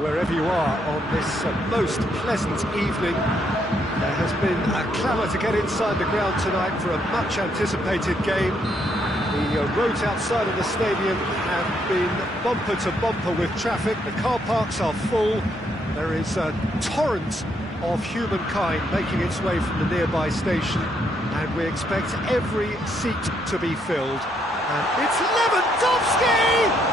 wherever you are on this most pleasant evening. There has been a clamour to get inside the ground tonight for a much-anticipated game. The roads outside of the stadium have been bumper to bumper with traffic. The car parks are full. There is a torrent of humankind making its way from the nearby station, and we expect every seat to be filled. And it's Lewandowski!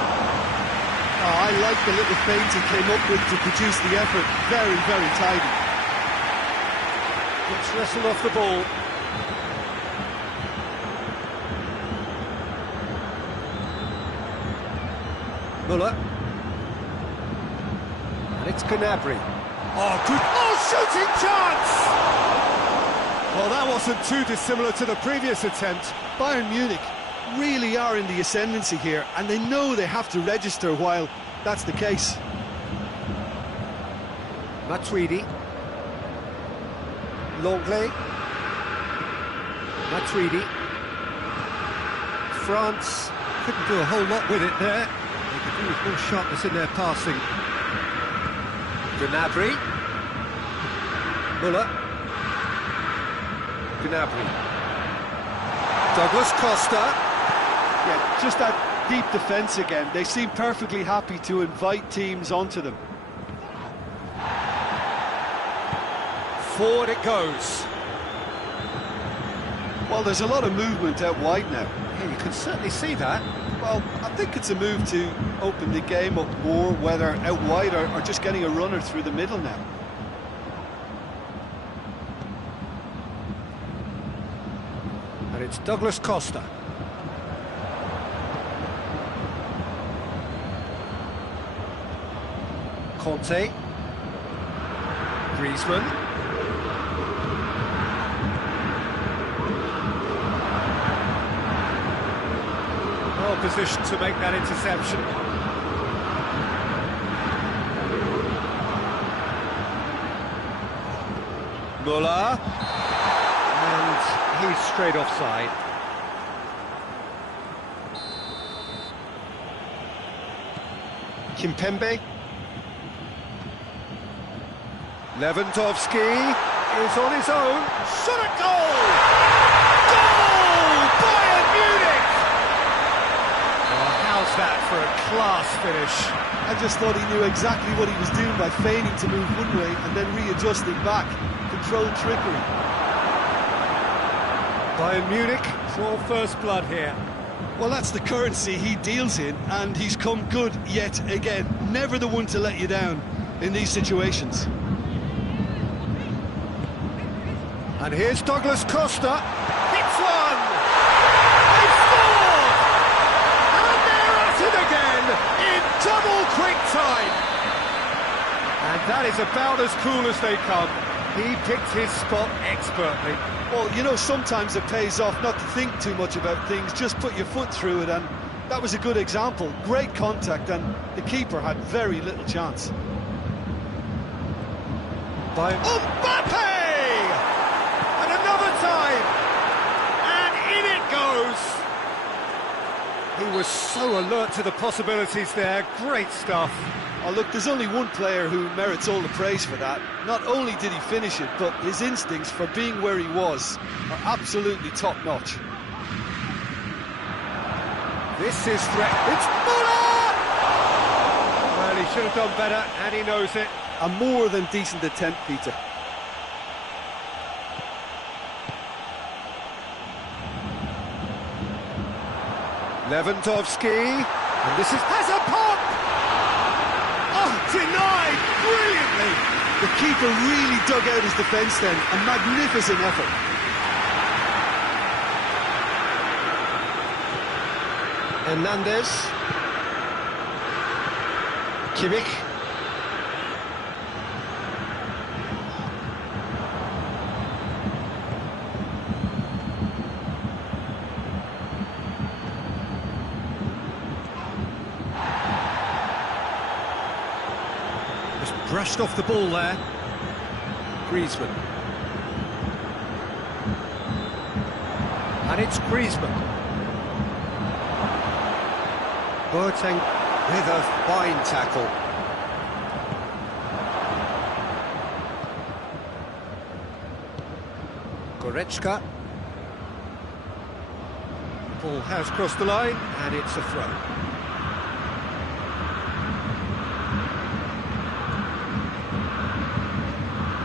Oh, I like the little feint he came up with to produce the effort. Very, very tidy. It's wrestled off the ball. Muller. And it's Gnabry. Oh, good. Oh, shooting chance! Well, that wasn't too dissimilar to the previous attempt. Bayern Munich really are in the ascendancy here, and they know they have to register while that's the case. Matuidi. Longley. Matuidi. France couldn't do a whole lot with it there. They could do with more sharpness in their passing. Gnabry. Muller. Gnabry. Douglas Costa. Yeah, just that deep defence again. They seem perfectly happy to invite teams onto them. Forward it goes. Well, there's a lot of movement out wide now. Yeah, you can certainly see that. Well, I think it's a move to open the game up more, whether out wide or just getting a runner through the middle now. And it's Douglas Costa. Conte. Griezmann. Well positioned to make that interception. Muller. And he's straight offside. Kimpembe. Lewandowski is on his own. Shot at goal! Goal! Bayern Munich! Oh, how's that for a class finish? I just thought he knew exactly what he was doing by feigning to move one way and then readjusting back. Controlled trickery. Bayern Munich, it's all first blood here. Well, that's the currency he deals in, and he's come good yet again. Never the one to let you down in these situations. And here's Douglas Costa. Hits one! They scored! And they're at it again in double quick time. And that is about as cool as they come. He picked his spot expertly. Well, you know, sometimes it pays off not to think too much about things, just put your foot through it, and that was a good example. Great contact, and the keeper had very little chance. By Mbappe! And another time! And in it goes! He was so alert to the possibilities there. Great stuff. Oh, look, there's only one player who merits all the praise for that. Not only did he finish it, but his instincts for being where he was are absolutely top-notch. This is it's Muller! Well, he should have done better, and he knows it. A more than decent attempt, Peter. Lewandowski, and this is has a pop! Oh, denied brilliantly! The keeper really dug out his defence then, a magnificent effort. Hernandez. Kimmich. Just brushed off the ball there. Griezmann. And it's Griezmann. Boateng with a fine tackle. Goretzka. Ball has crossed the line, and it's a throw.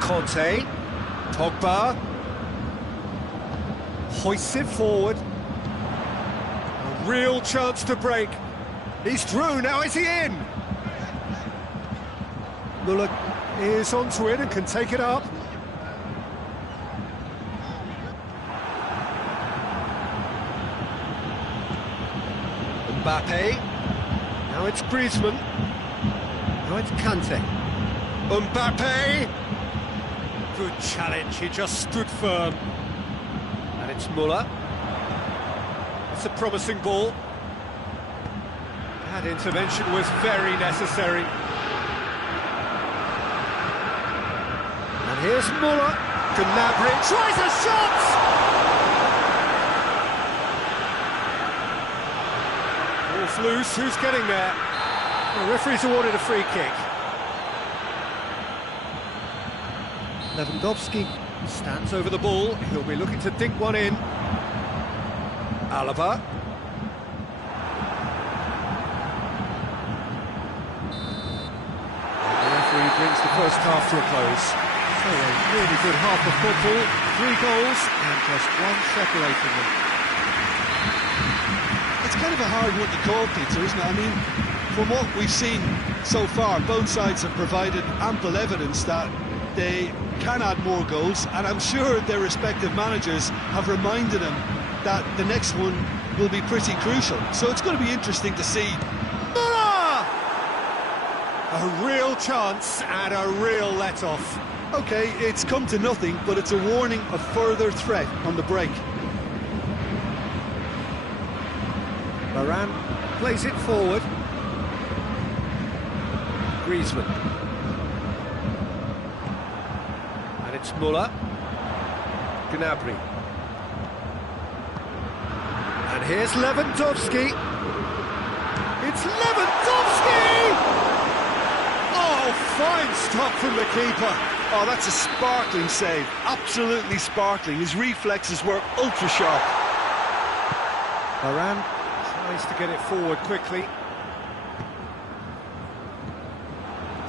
Conte, Pogba, hoists it forward. A real chance to break. He's through, now is he in? Muller is onto it and can take it up. Mbappe, now it's Griezmann, now it's Kante. Mbappe! Good challenge, he just stood firm. And it's Muller. It's a promising ball. That intervention was very necessary. And here's Muller. Gnabry tries a shot! Ball's loose, who's getting there? The referee's awarded a free kick. Lewandowski stands over the ball, he'll be looking to dink one in. Alaba. The referee brings the first half to a close. So a really good half of football, 3 goals and just one separating them. It's kind of a hard one to call, Peter, isn't it? I mean, from what we've seen so far, both sides have provided ample evidence that they can add more goals, and I'm sure their respective managers have reminded them that the next one will be pretty crucial. So it's going to be interesting to see. A real chance and a real let-off. OK, it's come to nothing, but it's a warning of further threat on the break. Varane plays it forward. Griezmann. And it's Muller. Gnabry. And here's Lewandowski. It's Lewandowski! Oh, fine stop from the keeper. Oh, that's a sparkling save. Absolutely sparkling. His reflexes were ultra-sharp. Varane tries to get it forward quickly.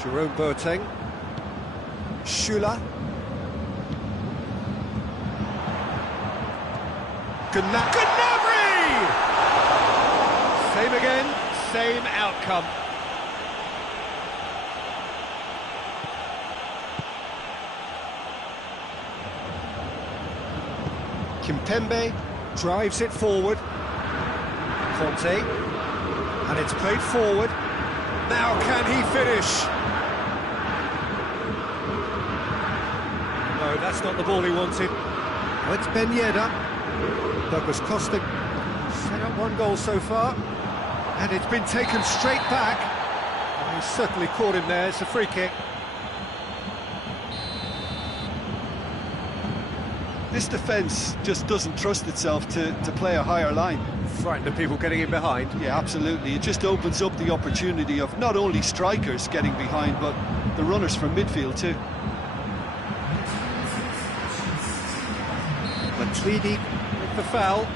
Jerome Boateng. Schüller. Gnabry! Same again, same outcome. Kimpembe drives it forward. Conte, and it's played forward. Now can he finish? No, that's not the ball he wanted. Oh, it's Ben Yedder. Douglas Costa set up 1 goal so far, and it's been taken straight back. Oh, he's certainly caught him there. It's a free kick. This defence just doesn't trust itself to play a higher line. Frightened of people getting in behind. Yeah, absolutely. It just opens up the opportunity of not only strikers getting behind, but the runners from midfield too. Matuidi with the foul.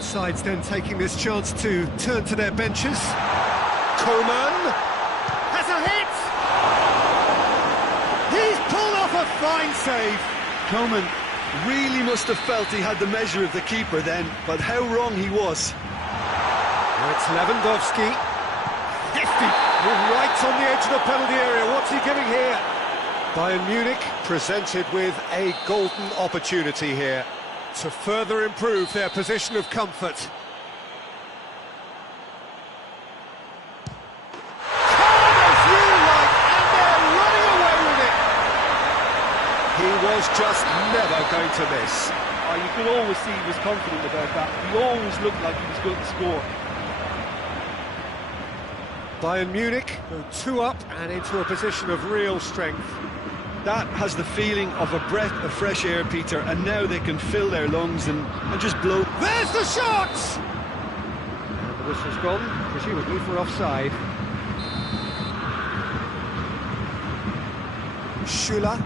Sides then taking this chance to turn to their benches. Coman has a hit! He's pulled off a fine save! Coman really must have felt he had the measure of the keeper then, but how wrong he was. Now it's Lewandowski. Hefty! Right on the edge of the penalty area. What's he giving here? Bayern Munich presented with a golden opportunity here to further improve their position of comfort. was just never going to miss. Oh, you could always see he was confident about that. He always looked like he was going to score. Bayern Munich go 2 up and into a position of real strength. That has the feeling of a breath of fresh air, Peter, and now they can fill their lungs and just blow. There's the shot! And the whistle's gone, presumably for offside. Schüller.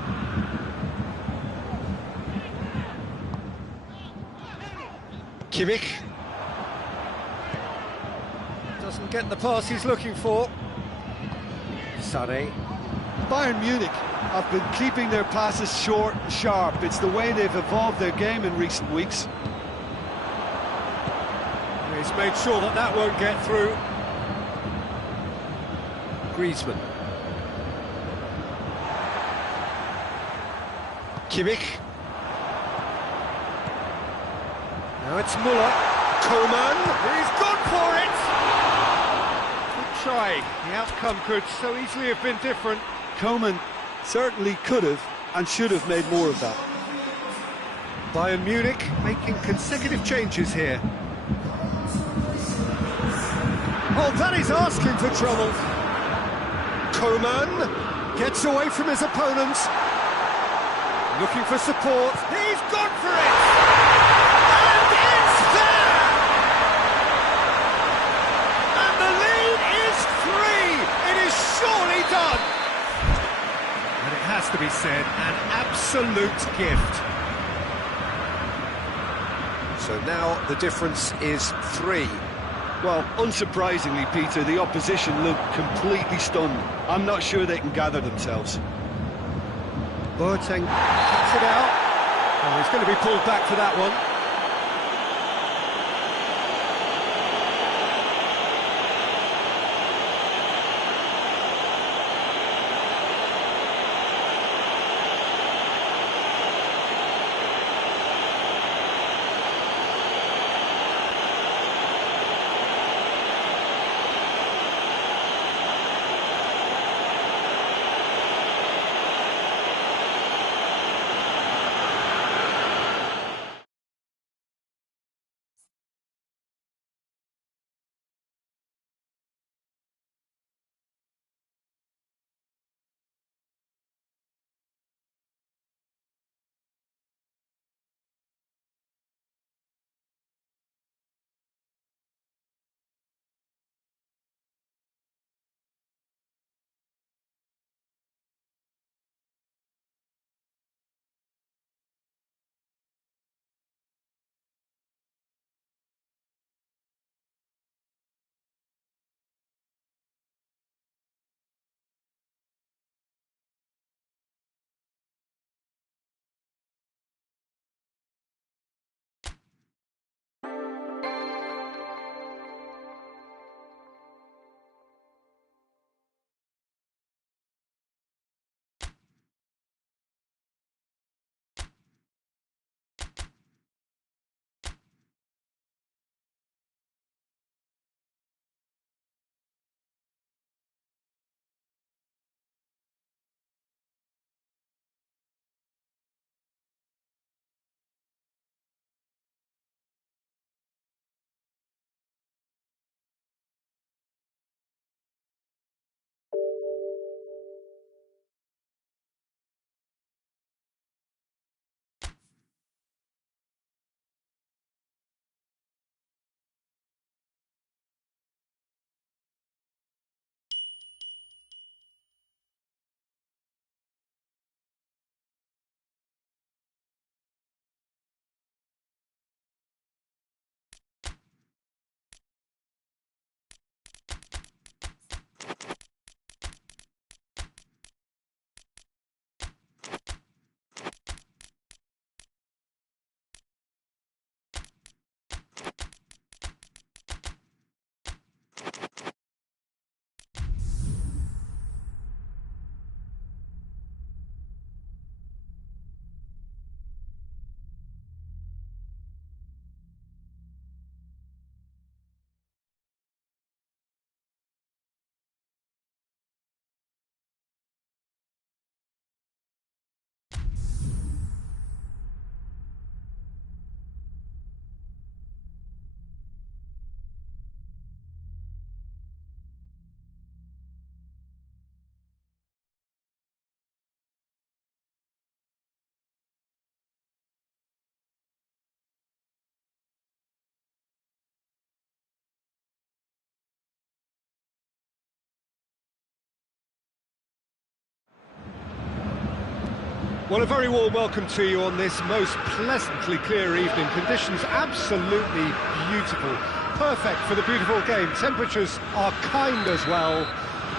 Kimmich. Doesn't get the pass he's looking for. Sané. Bayern Munich have been keeping their passes short and sharp. It's the way they've evolved their game in recent weeks. He's made sure that that won't get through. Griezmann. Kimmich. Now it's Müller. Coman. He's gone for it! Good try. The outcome could so easily have been different. Coman certainly could have and should have made more of that. Bayern Munich making consecutive changes here. Oh, that is asking for trouble. Coman gets away from his opponents. Looking for support. He's gone for it! And it's there! And the lead is 3! It is surely done! And it has to be said, an absolute gift. So now the difference is 3. Well, unsurprisingly, Peter, the opposition look completely stunned. I'm not sure they can gather themselves. Boateng cuts it out. Oh, he's going to be pulled back for that one. Well, a very warm welcome to you on this most pleasantly clear evening. Conditions absolutely beautiful. Perfect for the beautiful game. Temperatures are kind as well.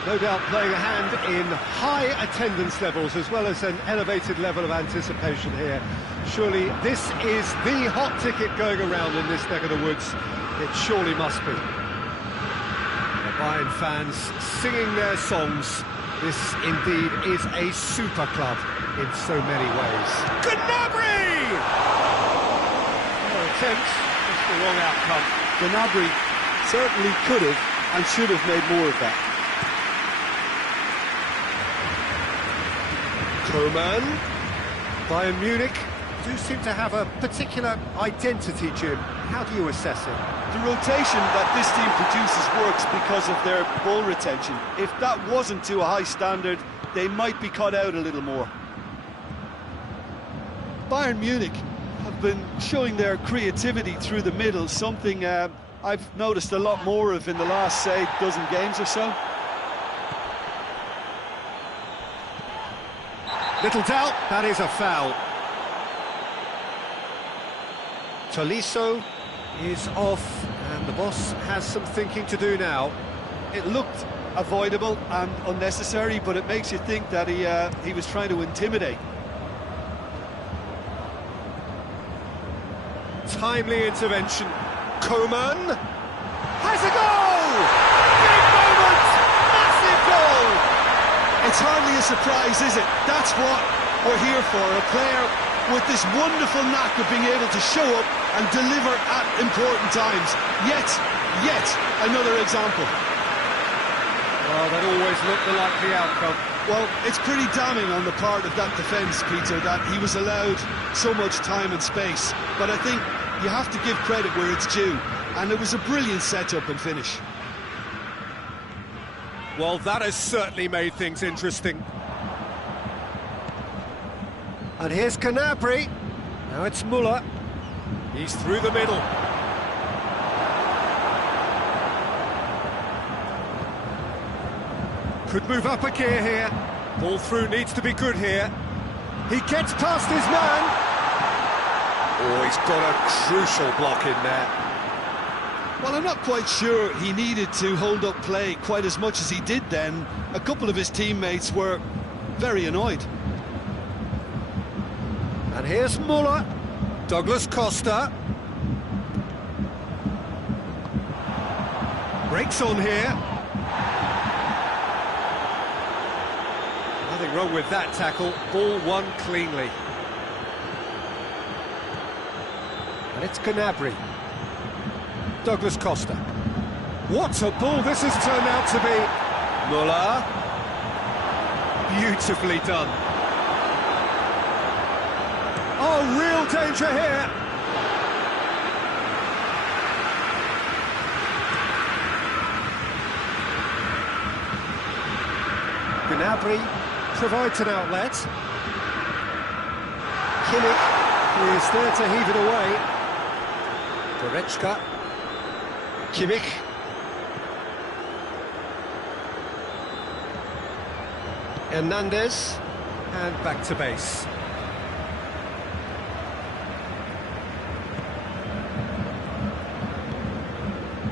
No doubt playing a hand in high attendance levels as well as an elevated level of anticipation here. Surely this is the hot ticket going around in this neck of the woods. It surely must be. The Bayern fans singing their songs. This indeed is a super club in so many ways. Gnabry! No attempt, just the wrong outcome. Gnabry certainly could have and should have made more of that. Coman. Bayern Munich do seem to have a particular identity, Jim. How do you assess it? The rotation that this team produces works because of their ball retention. If that wasn't to a high standard, they might be cut out a little more. Bayern Munich have been showing their creativity through the middle, something I've noticed a lot more of in the last, say, dozen games or so. Little doubt, that is a foul. Tolisso is off, and the boss has some thinking to do now. It looked avoidable and unnecessary, but it makes you think that he was trying to intimidate. Timely intervention. Coman has a goal! Big moment! Massive goal! It's hardly a surprise, is it? That's what we're here for, a player with this wonderful knack of being able to show up and deliver at important times. Yet another example. Well, that always looked the likely outcome. Well, it's pretty damning on the part of that defence, Peter, that he was allowed so much time and space. But I think you have to give credit where it's due, and it was a brilliant setup and finish. Well, that has certainly made things interesting. And here's Gnabry. Now it's Müller. He's through the middle. Could move up a gear here. Ball through needs to be good here. He gets past his man. Oh, he's got a crucial block in there. Well, I'm not quite sure he needed to hold up play quite as much as he did then. A couple of his teammates were very annoyed. And here's Müller. Douglas Costa. Breaks on here. Nothing wrong with that tackle. Ball won cleanly. And it's Gnabry. Douglas Costa. What a ball this has turned out to be. Müller. Beautifully done. Oh, real danger here. Gnabry provides an outlet. Kimmich is there to heave it away. Goretzka. Kimmich. Hernandez. And back to base.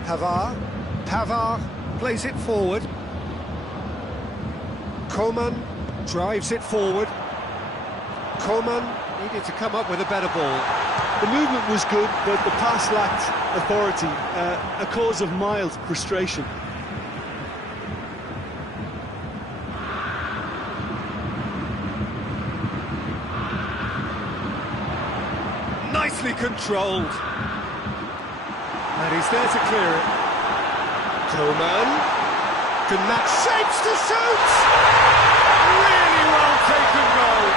Pavard plays it forward. Coman drives it forward. Coman needed to come up with a better ball. The movement was good, but the pass lacked authority, a cause of mild frustration. Nicely controlled. And he's there to clear it. Coman. Gnabry shapes to shoot! Really well taken goal.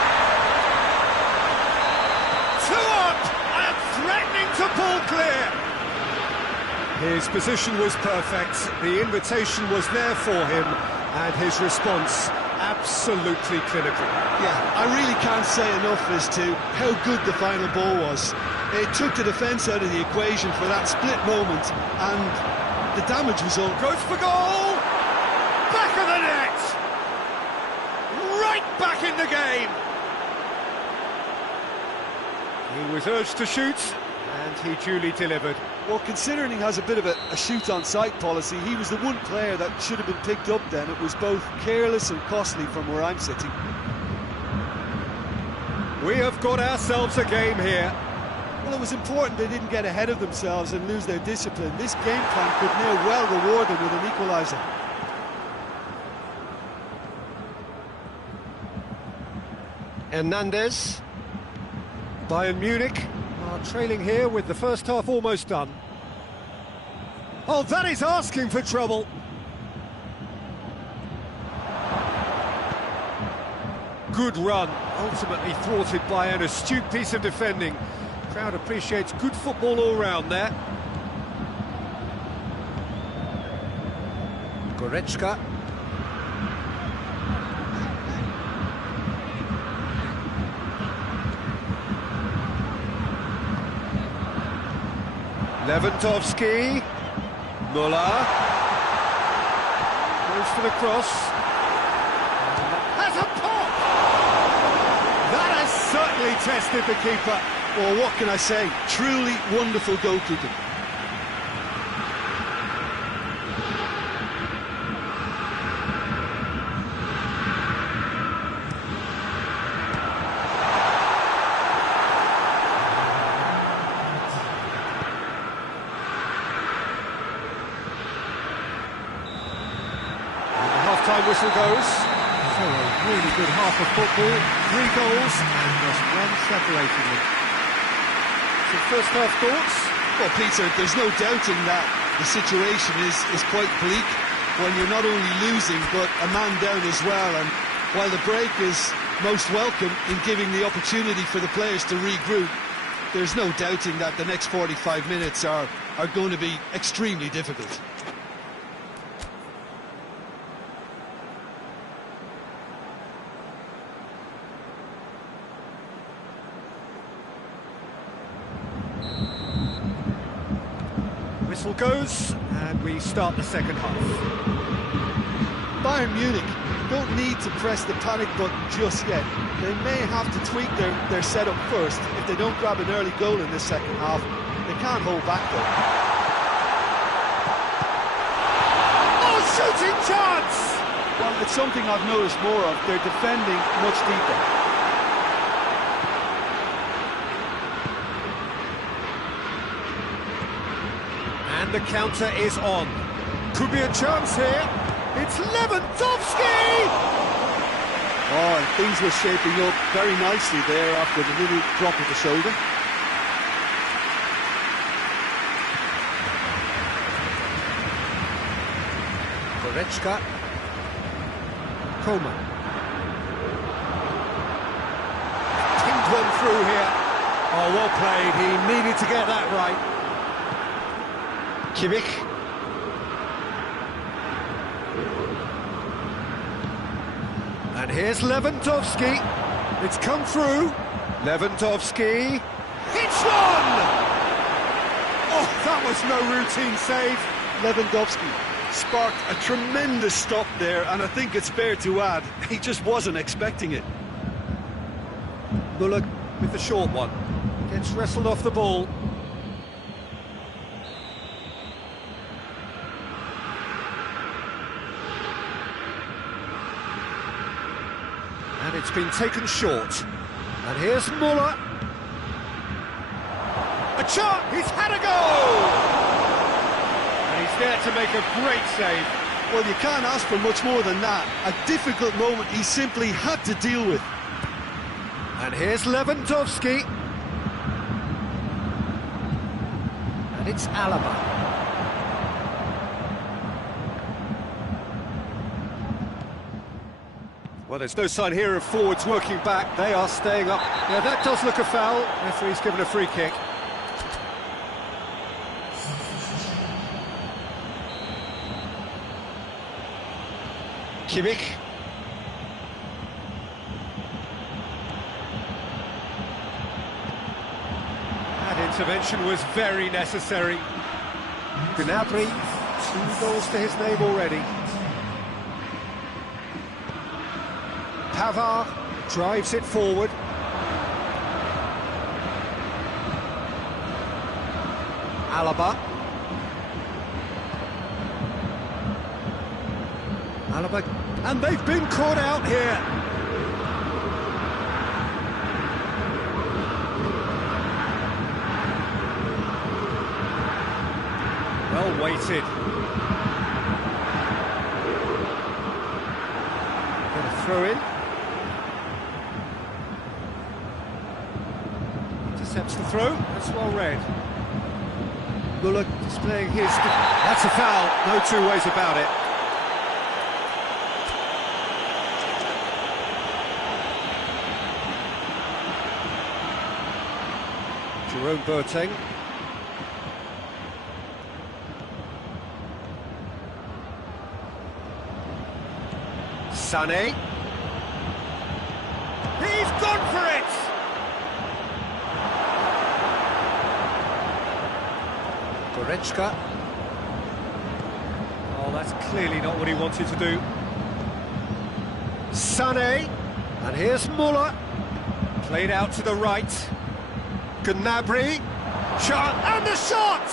2 up and threatening to pull clear. His position was perfect. The invitation was there for him, and his response absolutely clinical. Yeah, I really can't say enough as to how good the final ball was. It took the defence out of the equation for that split moment, and the damage was all. Goes for goal! Back of the net! Right back in the game! He was urged to shoot, and he duly delivered. Well, considering he has a bit of a shoot-on-sight policy, he was the one player that should have been picked up then. It was both careless and costly from where I'm sitting. We have got ourselves a game here. Well, it was important they didn't get ahead of themselves and lose their discipline. This game plan could now well reward them with an equaliser. Hernandez. Bayern Munich are trailing here with the first half almost done. Oh, that is asking for trouble. Good run, ultimately thwarted by an astute piece of defending. Crowd appreciates good football all round there. Goretzka. Lewandowski. Müller. Goes for the cross. Has a pop! That has certainly tested the keeper. Well, what can I say? Truly wonderful goalkeeping. Half-time whistle goes. So a really good half of football. 3 goals and just one separating them. Some first half thoughts? Well, Peter, there's no doubting that the situation is quite bleak when you're not only losing but a man down as well. And while the break is most welcome in giving the opportunity for the players to regroup, there's no doubting that the next 45 minutes are going to be extremely difficult. Whistle goes, and we start the second half. Bayern Munich don't need to press the panic button just yet. They may have to tweak their setup first. If they don't grab an early goal in this second half, they can't hold back though. Oh, shooting chance! Well, it's something I've noticed more of. They're defending much deeper. And the counter is on. Could be a chance here. It's Lewandowski! Oh, and things were shaping up very nicely there after the little drop of the shoulder. Goretzka. Coleman. Pinged one through here. Oh, well played. He needed to get that right. Kimmich. And here's Lewandowski. It's come through. Lewandowski. It's one! Oh, that was no routine save. Lewandowski sparked a tremendous stop there, and I think it's fair to add, he just wasn't expecting it. Müller with the short one. Gets wrestled off the ball. And it's been taken short. And here's Müller. A shot! He's had a goal! And he's there to make a great save. Well, you can't ask for much more than that. A difficult moment he simply had to deal with. And here's Lewandowski. And it's Alaba. Well, there's no sign here of forwards working back. They are staying up. Yeah, that does look a foul. Referee's given a free kick. Kimmich. That intervention was very necessary. Gnabry, 2 goals to his name already. Pavard drives it forward. Alaba. Alaba, and they've been caught out here. Well weighted. Got a throw in. Intercepts the throw. That's well read. Muller displaying his... That's a foul, no two ways about it. Jerome Boateng. Sané. He's gone for it! Goretzka. Oh, that's clearly not what he wanted to do. Sané. And here's Muller. Played out to the right. Gnabry, shot, and the shot!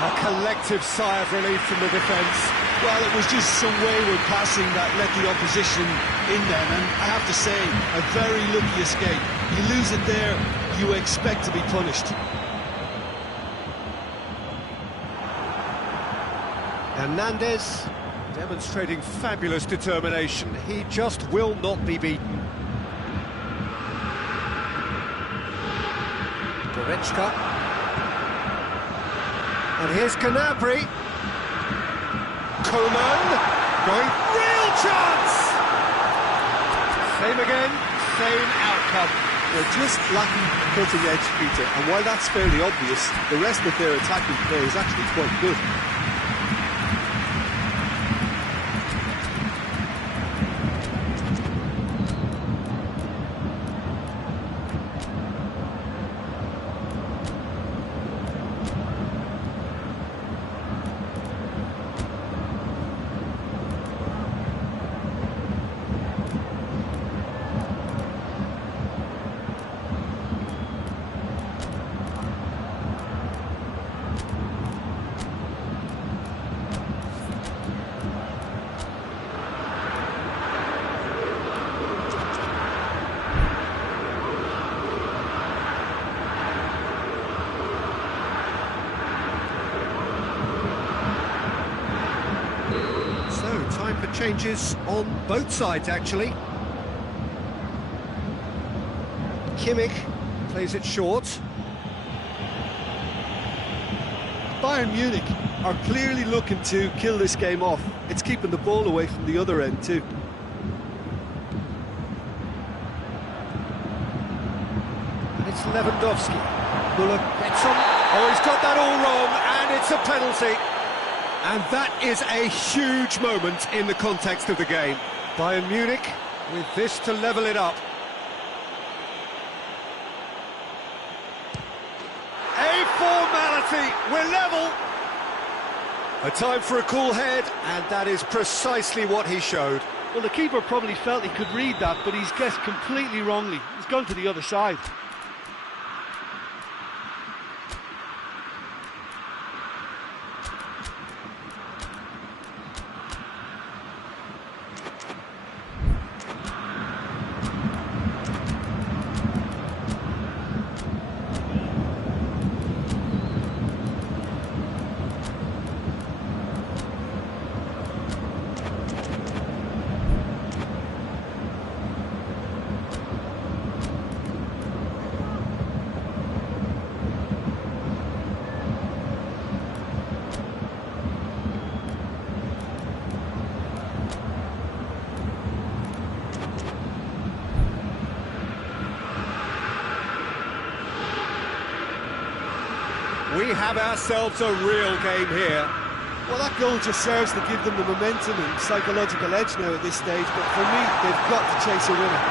A collective sigh of relief from the defence. Well, it was just some wayward passing that let the opposition in then, and I have to say, a very lucky escape. You lose it there, you expect to be punished. Hernandez demonstrating fabulous determination. He just will not be beaten. Goretzka. And here's Gnabry. Coman. Going. Real chance! Same again, same outcome. They're just lacking cutting edge, Peter, and while that's fairly obvious, the rest of their attacking play is actually quite good. Time for changes on both sides, actually. Kimmich plays it short. Bayern Munich are clearly looking to kill this game off. It's keeping the ball away from the other end too. And it's Lewandowski. Muller gets on. Oh, he's got that all wrong, and it's a penalty. And that is a huge moment in the context of the game. Bayern Munich with this to level it up. A formality, we're level. A time for a cool head, and that is precisely what he showed. Well, the keeper probably felt he could read that, but he's guessed completely wrongly. He's gone to the other side. We have ourselves a real game here. Well, that goal just serves to give them the momentum and psychological edge now at this stage, but for me, they've got to chase a winner.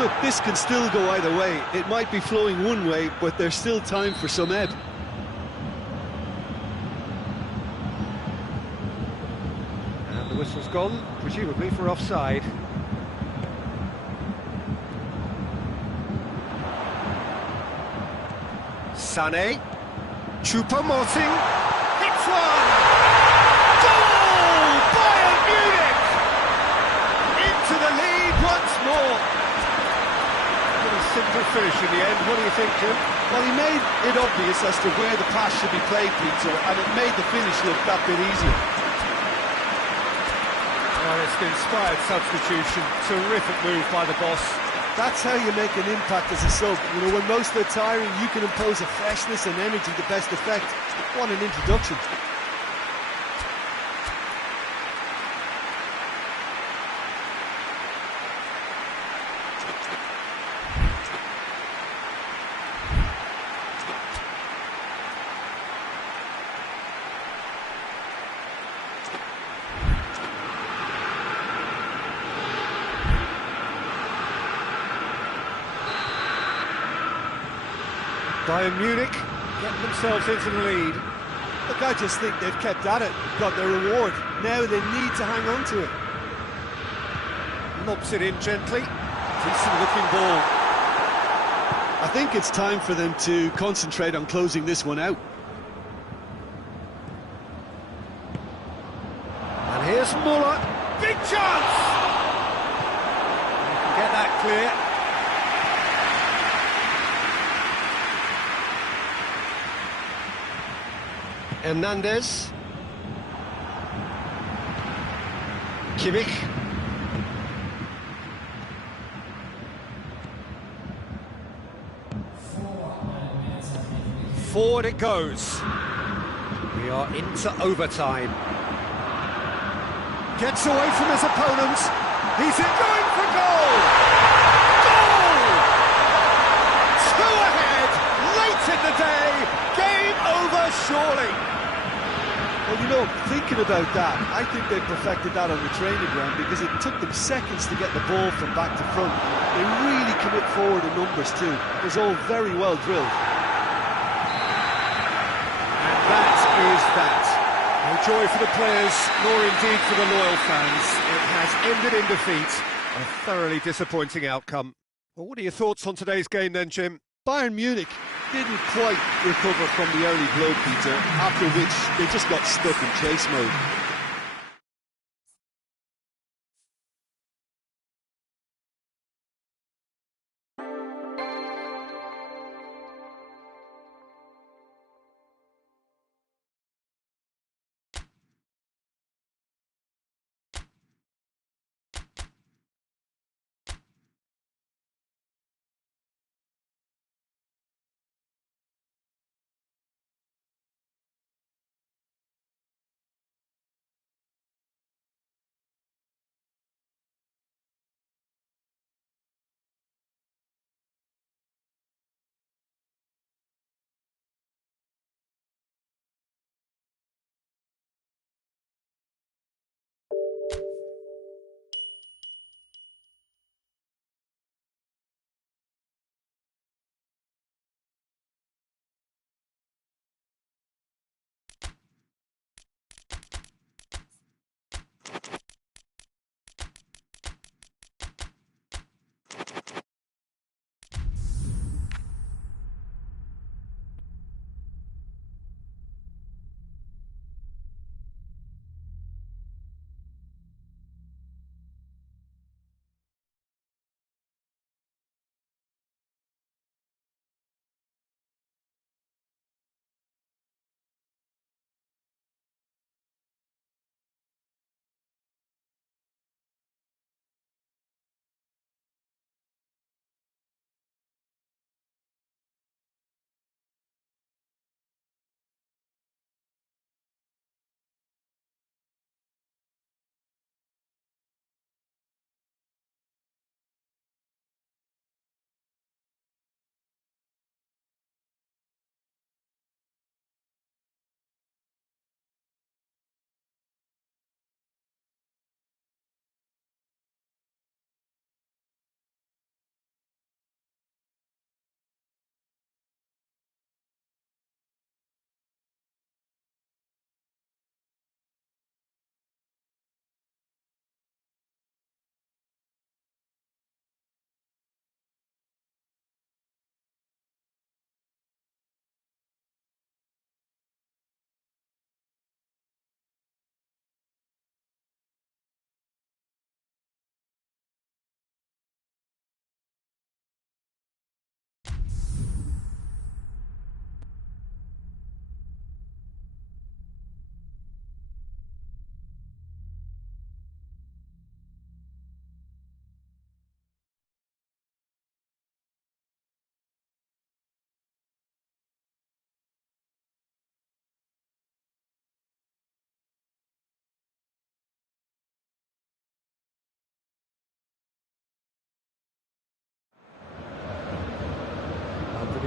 Look, this can still go either way. It might be flowing one way, but there's still time for some ebb. And the whistle's gone, presumably for offside. Sané. Choupo-Moting. Hits one! Goal! Bayern Munich! Into the lead once more. What a simple finish in the end. What do you think, Jim? Well, he made it obvious as to where the pass should be played, Peter, and it made the finish look that bit easier. Well, it's an inspired substitution. Terrific move by the boss. That's how you make an impact as a sub. You know, when most are tiring, you can impose a freshness and energy to best effect. What an introduction. Bayern Munich get themselves into the lead. Look, I just think they've kept at it, got their reward. Now they need to hang on to it. Lobs it in gently. Decent looking ball. I think it's time for them to concentrate on closing this one out. And here's Muller. Big chance! You can get that clear. Hernandez. Kimmich. Forward it goes. We are into overtime. Gets away from his opponent. He's going for goal! Goal! 2 ahead, late in the day. Game over, surely. Well, you know, thinking about that, I think they perfected that on the training ground because it took them seconds to get the ball from back to front. They really commit forward in numbers too. It was all very well drilled. And that is that. No joy for the players, nor indeed for the loyal fans. It has ended in defeat. A thoroughly disappointing outcome. Well, what are your thoughts on today's game then, Jim? Bayern Munich didn't quite recover from the early blow, Peter, after which they just got stuck in chase mode.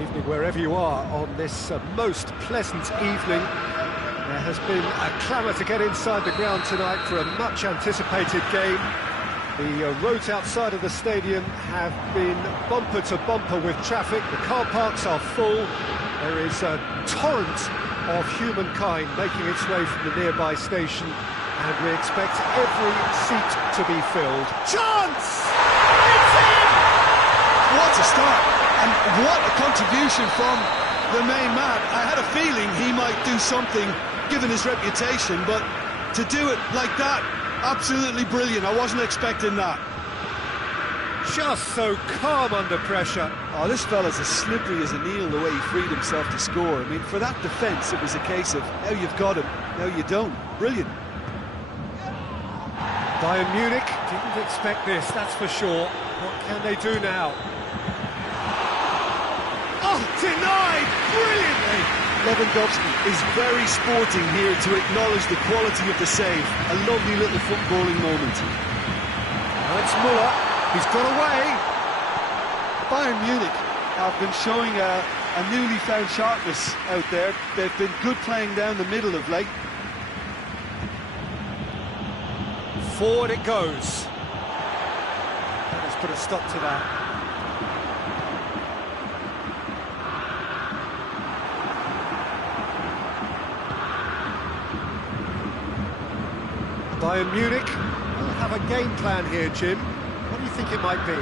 evening wherever you are on this most pleasant evening. There has been a clamour to get inside the ground tonight for a much anticipated game. The roads outside of the stadium have been bumper to bumper with traffic. The car parks are full. There is a torrent of humankind making its way from the nearby station, and we expect every seat to be filled. Chance! It's in! What a start, and what a contribution from the main man. I had a feeling he might do something given his reputation, but to do it like that, absolutely brilliant. I wasn't expecting that. Just so calm under pressure. Oh, this fella's as slippery as an eel the way he freed himself to score. I mean, for that defence, it was a case of now you've got him, now you don't. Brilliant. Bayern Munich didn't expect this, that's for sure. What can they do now? Oh, denied! Brilliantly! Lewandowski is very sporting here to acknowledge the quality of the save. A lovely little footballing moment. Now it's Muller. He's got away. Bayern Munich have been showing a newly found sharpness out there. They've been good playing down the middle of late. Forward it goes. Let's put a stop to that. Bayern Munich will have a game plan here, Jim. What do you think it might be?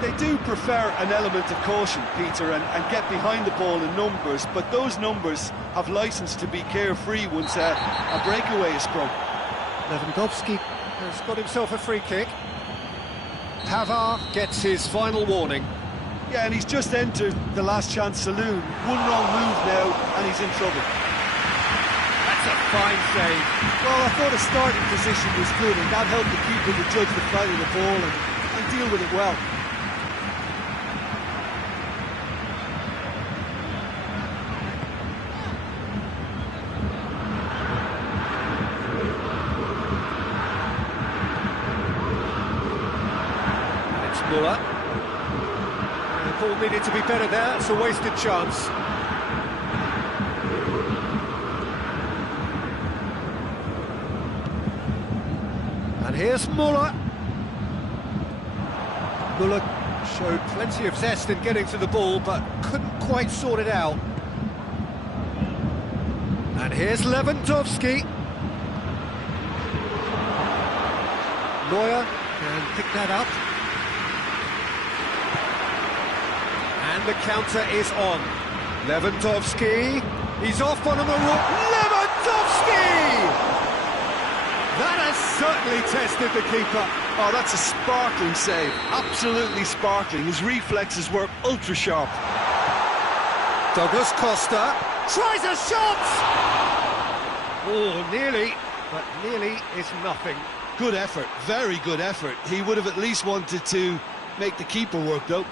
They do prefer an element of caution, Peter, and get behind the ball in numbers, but those numbers have licence to be carefree once a breakaway is sprung. Lewandowski has got himself a free kick. Pavard gets his final warning. Yeah, and he's just entered the last chance saloon. One wrong move now, and he's in trouble. That's a fine save. Well, I thought his starting position was good, and that helped the keeper to judge the flight of the ball and deal with it well. Muller. The ball needed to be better there, it's a wasted chance. And here's Muller. Muller showed plenty of zest in getting to the ball, but couldn't quite sort it out. And here's Lewandowski. Neuer can pick that up. And the counter is on. Lewandowski, he's off on a maroon. Lewandowski! That has certainly tested the keeper. Oh, that's a sparkling save, absolutely sparkling. His reflexes were ultra sharp. Douglas Costa tries a shot! Oh, nearly, but nearly is nothing. Good effort, very good effort. He would have at least wanted to make the keeper work, though.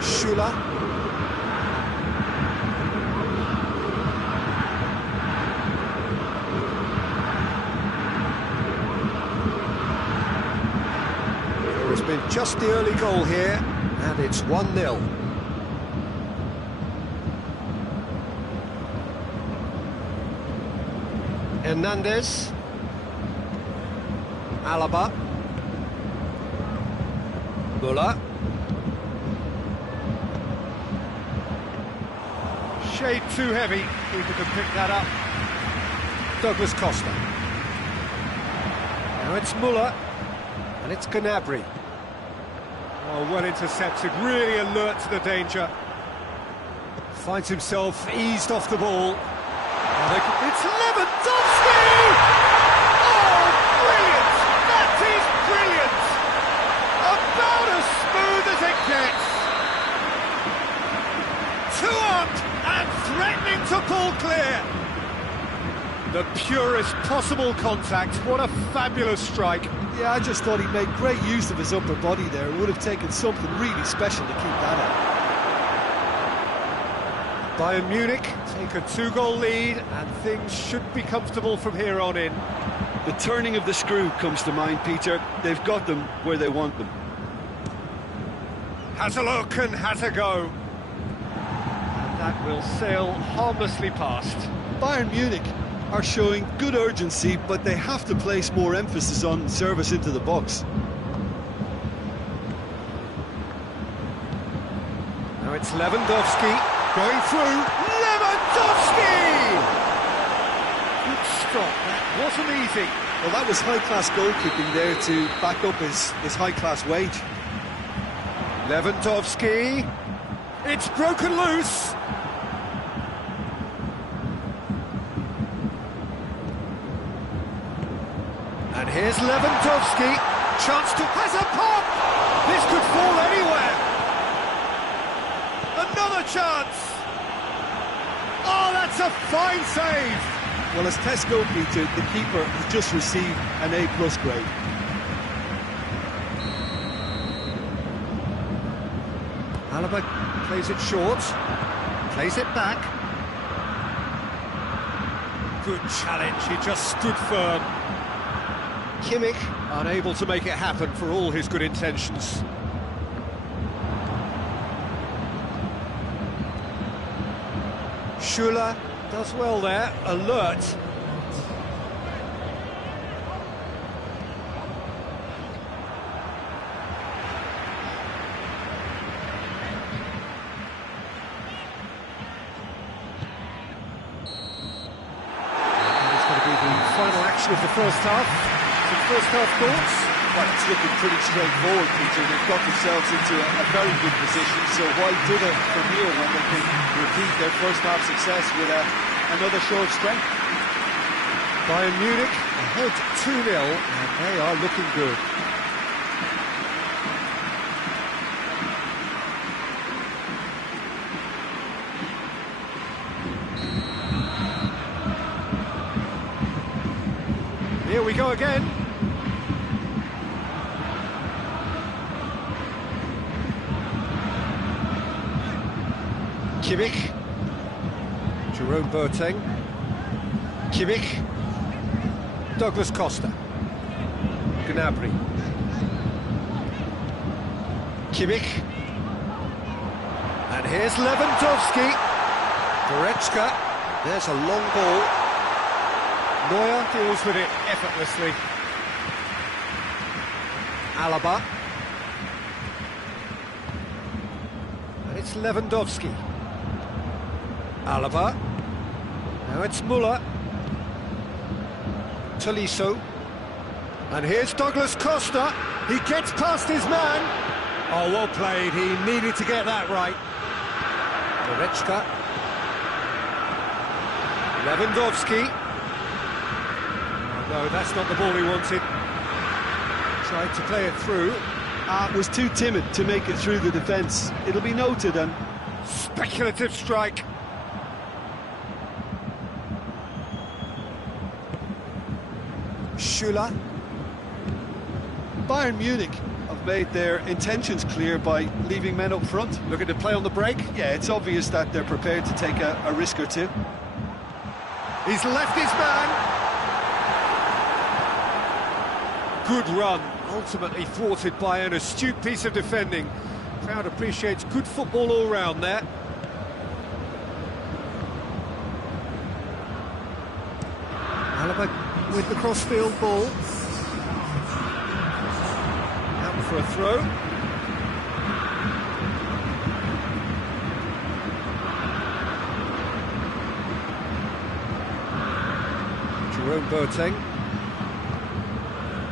Schuller. There has been just the early goal here, and it's 1-0. Hernandez. Alaba. Muller. Shade too heavy, keeper can pick that up. Douglas Costa. Now it's Muller, and it's Gnabry. Oh, well intercepted, really alert to the danger. Finds himself eased off the ball. It's Lewandowski! Oh, brilliant! That is brilliant! About as smooth as it gets. 2 up! And threatening to pull clear. The purest possible contact. What a fabulous strike. Yeah, I just thought he made great use of his upper body there. It would have taken something really special to keep that out. Bayern Munich take a 2-goal lead, and things should be comfortable from here on in. The turning of the screw comes to mind, Peter. They've got them where they want them. Has a look and has a go. And that will sail harmlessly past. Bayern Munich are showing good urgency, but they have to place more emphasis on service into the box. Now it's Lewandowski going through. Lewandowski! Good stop, that wasn't easy. Well, that was high-class goalkeeping there to back up his high-class wage. Lewandowski, it's broken loose. And here's Lewandowski, chance to, has a pop! This could fall anywhere. Another chance. Oh, that's a fine save. Well, as test goalkeeper, the keeper has just received an A+ grade. Alaba plays it short, plays it back. Good challenge, he just stood firm. Kimmich unable to make it happen for all his good intentions. Schuler does well there, alert. Final action of the first half. Some first half thoughts? Well, it's looking pretty straightforward, Peter. They've got themselves into a very good position, so why dither from here when they can repeat their first half success with another short strength? Bayern Munich ahead 2-0, and they are looking good. Here we go again. Kimmich. Jerome Boateng. Kimmich. Douglas Costa. Gnabry. Kimmich. And here's Lewandowski. Goretzka. There's a long ball. Neuer deals with it effortlessly. Alaba. And it's Lewandowski. Alaba. Now it's Müller. Tolisso. And here's Douglas Costa. He gets past his man. Oh, well played. He needed to get that right. Goretzka. Lewandowski. No, that's not the ball he wanted. Tried to play it through. Was too timid to make it through the defence. It'll be noted. And speculative strike. Schuler. Bayern Munich have made their intentions clear by leaving men up front. Looking to play on the break. Yeah, it's obvious that they're prepared to take a risk or two. He's left his man. Good run, ultimately thwarted by an astute piece of defending. Crowd appreciates good football all round there. Alaba with the cross-field ball. Out for a throw. Jerome Boateng.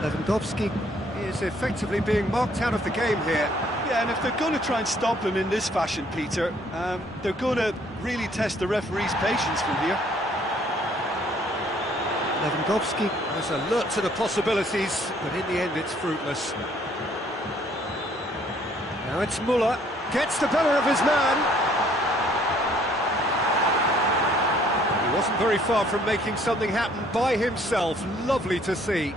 Lewandowski is effectively being marked out of the game here. Yeah, and if they're going to try and stop him in this fashion, Peter, they're going to really test the referee's patience from here. Lewandowski was alert to the possibilities, but in the end it's fruitless. Now it's Müller, gets the better of his man. He wasn't very far from making something happen by himself. Lovely to see.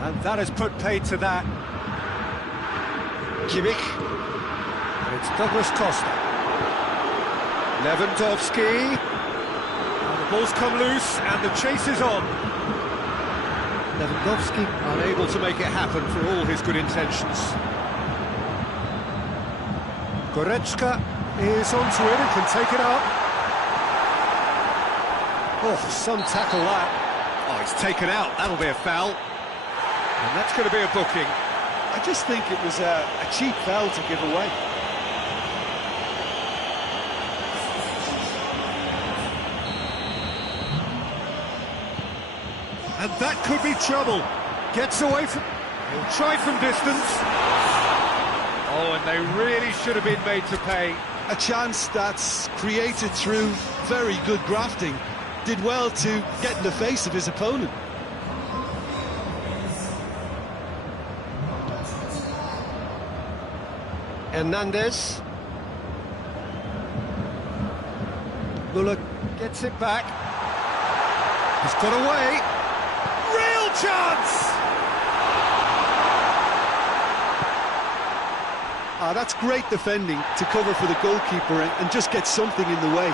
And that has put paid to that. Kimmich. And It's Douglas Costa. Lewandowski. And the ball's come loose and the chase is on. Lewandowski unable to make it happen for all his good intentions. Goretzka is onto it and can take it up. Oh, some tackle that. Oh, he's taken out. That'll be a foul. And that's going to be a booking. I just think it was a cheap foul to give away. And that could be trouble. Gets away from... He'll try from distance. Oh, and they really should have been made to pay. A chance that's created through very good grafting. Did well to get in the face of his opponent. Hernandez. Muller gets it back. He's got away. Real chance! That's great defending to cover for the goalkeeper and just get something in the way.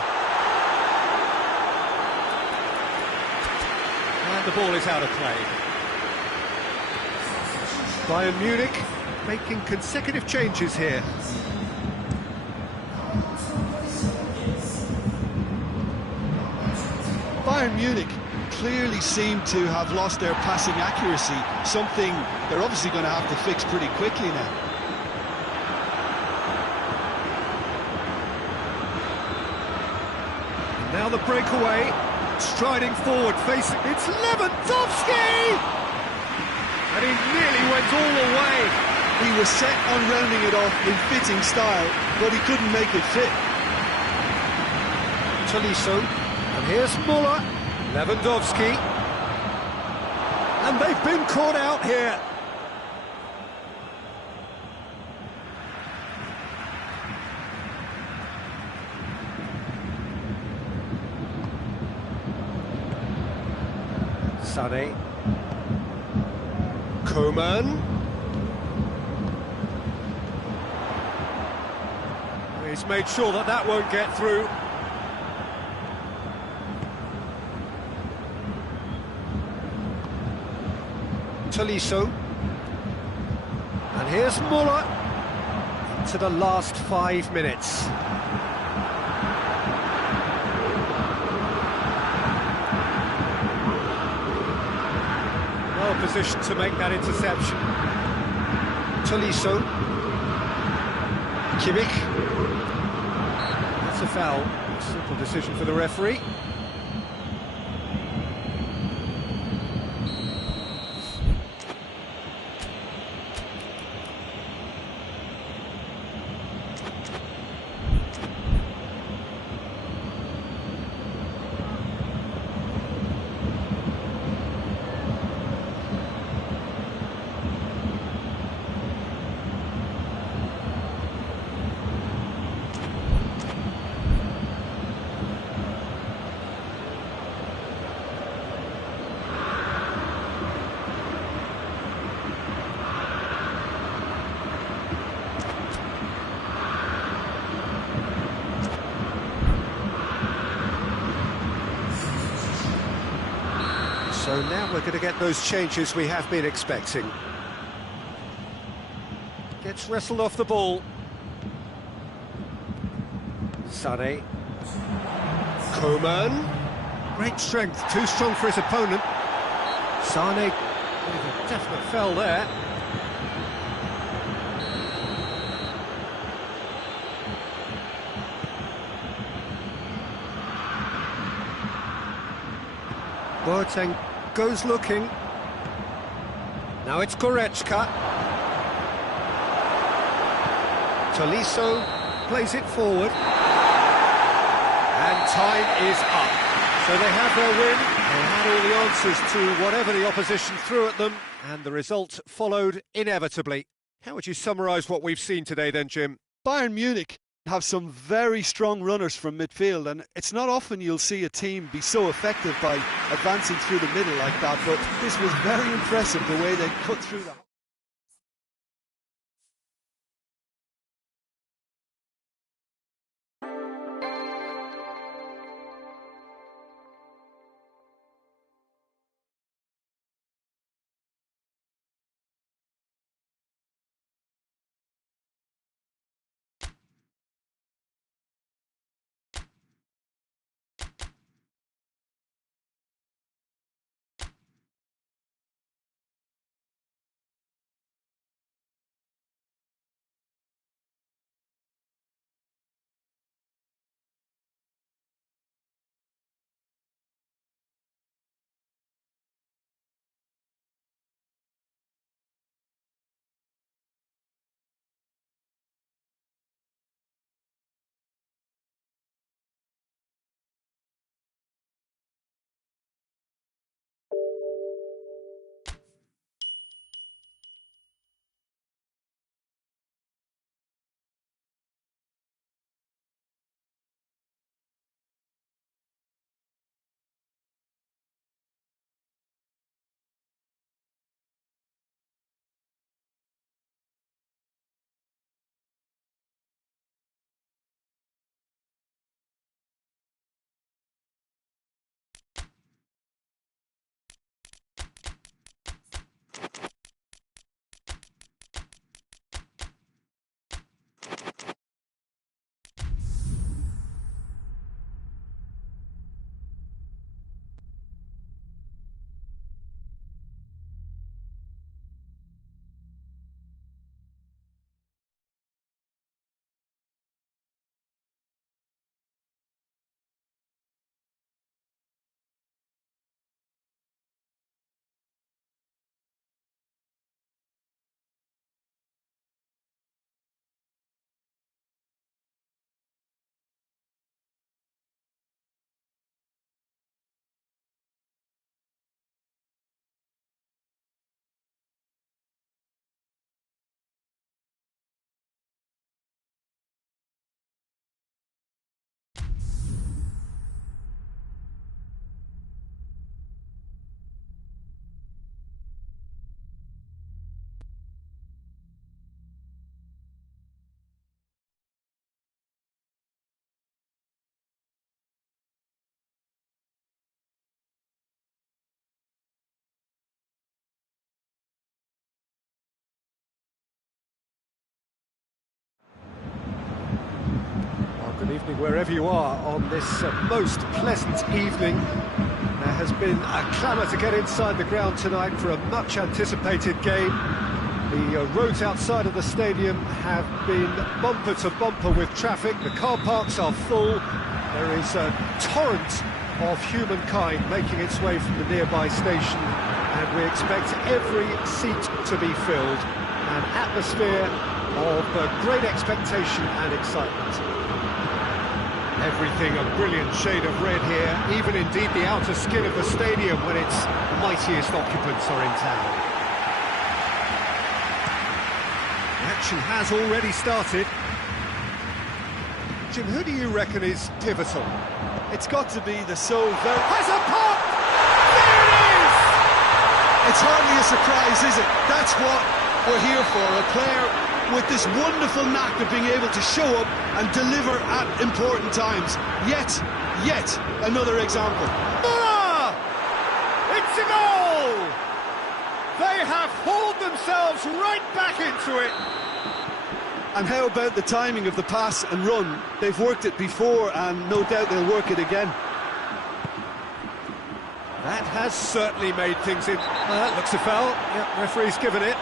And the ball is out of play. Bayern Munich making consecutive changes here. Bayern Munich clearly seem to have lost their passing accuracy, something they're obviously going to have to fix pretty quickly now. Now the breakaway, striding forward, facing... It's Lewandowski! And he nearly went all the way. He was set on rounding it off in fitting style, but he couldn't make it fit. Tolisso, and here's Muller, Lewandowski. And they've been caught out here. Sané. Coman. He's made sure that that won't get through. Tolisso. And here's Muller. To the last 5 minutes. Well positioned to make that interception. Tolisso. Kimmich. That's a foul. A simple decision for the referee. So now we're going to get those changes we have been expecting. Gets wrestled off the ball. Sané. Coman. Great strength, too strong for his opponent. Sané with a definite foul there. Boateng goes looking. Now it's Goretzka. Tolisso plays it forward. And time is up. So they have their win. They had all the answers to whatever the opposition threw at them, and the result followed inevitably. How would you summarise what we've seen today then, Jim? Bayern Munich have some very strong runners from midfield, and it's not often you'll see a team be so effective by advancing through the middle like that, but this was very impressive the way they cut through that. wherever you are on this most pleasant evening. There has been a clamour to get inside the ground tonight for a much-anticipated game. The roads outside of the stadium have been bumper to bumper with traffic. The car parks are full. There is a torrent of humankind making its way from the nearby station, and we expect every seat to be filled. An atmosphere of great expectation and excitement. Everything a brilliant shade of red here, even indeed the outer skin of the stadium when its mightiest occupants are in town. The action has already started. Jim, who do you reckon is pivotal? It's got to be the so very... Has a pop! There it is! It's hardly a surprise, is it? That's what we're here for, a player with this wonderful knack of being able to show up and deliver at important times. Yet another example. Muller! It's a goal! They have hauled themselves right back into it. And how about the timing of the pass and run? They've worked it before and no doubt they'll work it again. That has certainly made things in... looks a foul. Yep, referee's given it.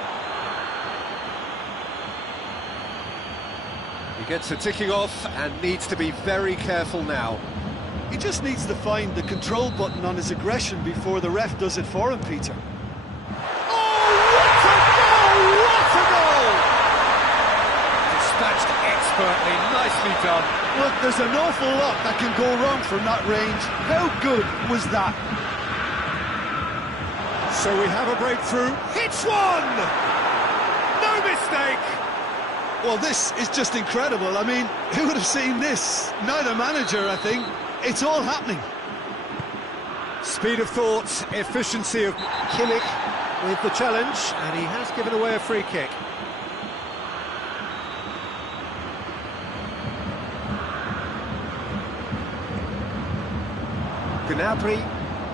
He gets a ticking off and needs to be very careful now. He just needs to find the control button on his aggression before the ref does it for him, Peter. Oh, what a goal! What a goal! Dispatched expertly, nicely done. Look, there's an awful lot that can go wrong from that range. How good was that? So we have a breakthrough. Hits one! No mistake! Well, this is just incredible. I mean, who would have seen this? Neither manager, I think. It's all happening. Speed of thought, efficiency of Kimmich with the challenge, and he has given away a free kick. Gnabry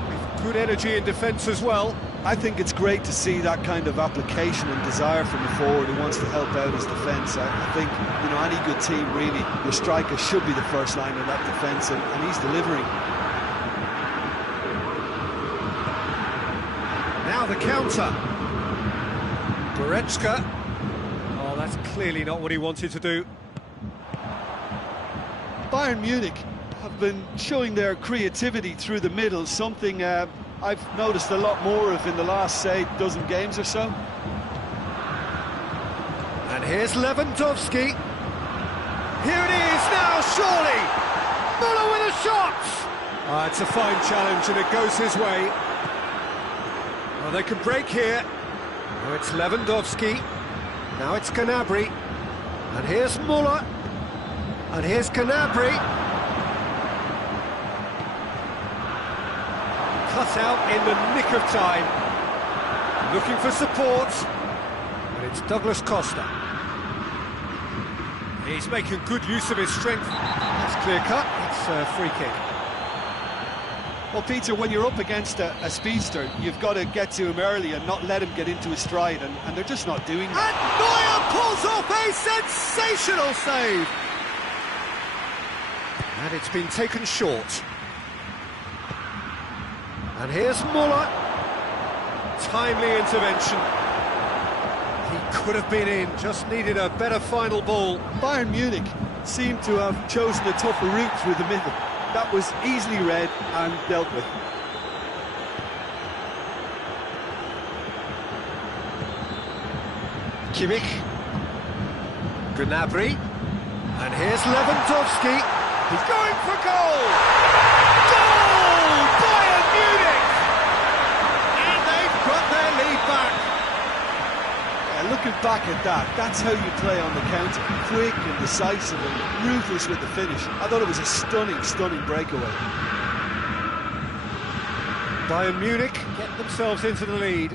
with good energy in defence as well. I think it's great to see that kind of application and desire from the forward who wants to help out his defence. I think, you know, any good team, really, your striker should be the first line of that defence, and he's delivering. Now the counter. Goretzka. Oh, that's clearly not what he wanted to do. Bayern Munich have been showing their creativity through the middle, something I've noticed a lot more of in the last, say, dozen games or so. And here's Lewandowski. Here it is now, surely! Muller with a shot! It's a fine challenge and it goes his way. Well, they can break here. Now it's Lewandowski. Now it's Gnabry. And here's Muller. And here's Gnabry. Cut out in the nick of time. Looking for support. And it's Douglas Costa. He's making good use of his strength. That's clear cut. It's a free kick. Well, Peter, when you're up against a speedster, you've got to get to him early and not let him get into his stride, and they're just not doing that. And Neuer pulls off a sensational save. And it's been taken short. And here's Muller. Timely intervention. He could have been in, just needed a better final ball. Bayern Munich seemed to have chosen a tougher route through the middle. That was easily read and dealt with. Kimmich. Gnabry. And here's Lewandowski. He's going for goal! Goal! Bayern Munich! And they've got their lead back. Looking back at that, that's how you play on the counter. Quick and decisive and ruthless with the finish. I thought it was a stunning breakaway. Bayern Munich get themselves into the lead.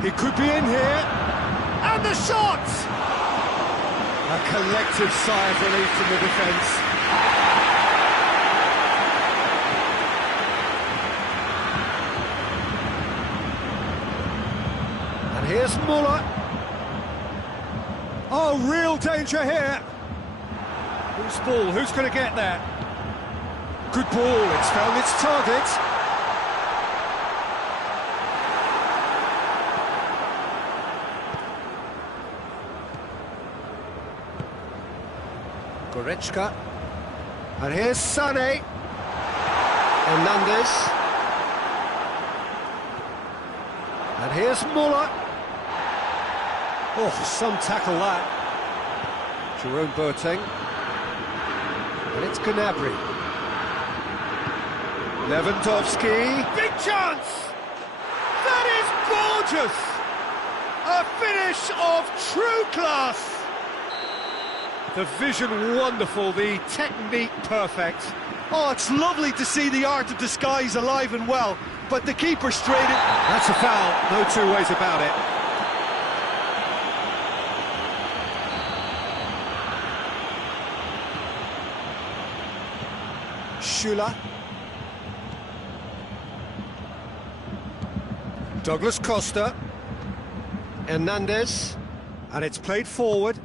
He could be in here. And the shot! A collective sigh of relief from the defence. Here's Muller. Oh, Oh, real danger here. Who's ball? Who's going to get that? Good ball. It's found its target. Goretzka. And here's Sané. Hernandez. And here's Muller. Oh, some tackle that. Jerome Boateng. And it's Gnabry. Lewandowski. Big chance! That is gorgeous! A finish of true class! The vision wonderful, the technique perfect. Oh, it's lovely to see the art of disguise alive and well, but the keeper straight in. That's a foul, no two ways about it. Schüller. Douglas Costa. Hernandez. And it's played forward.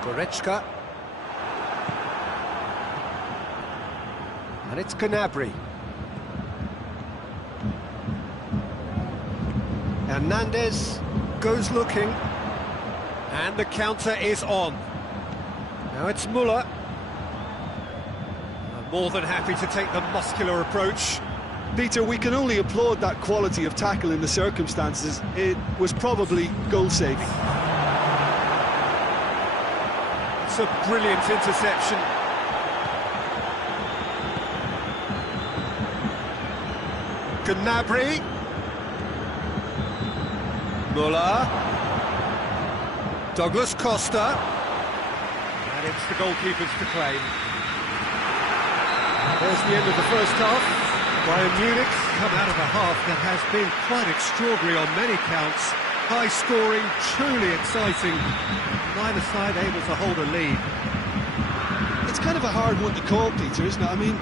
Goretzka. And it's Gnabry. Hernandez goes looking. And the counter is on. Now it's Muller. More than happy to take the muscular approach. Peter, we can only applaud that quality of tackle in the circumstances. It was probably goal-saving. It's a brilliant interception. Gnabry. Muller. Douglas Costa. And it's the goalkeepers to claim. There's the end of the first half. Bayern Munich come out of a half that has been quite extraordinary on many counts. High scoring, truly exciting. Neither side able to hold a lead. It's kind of a hard one to call, Peter, isn't it? I mean,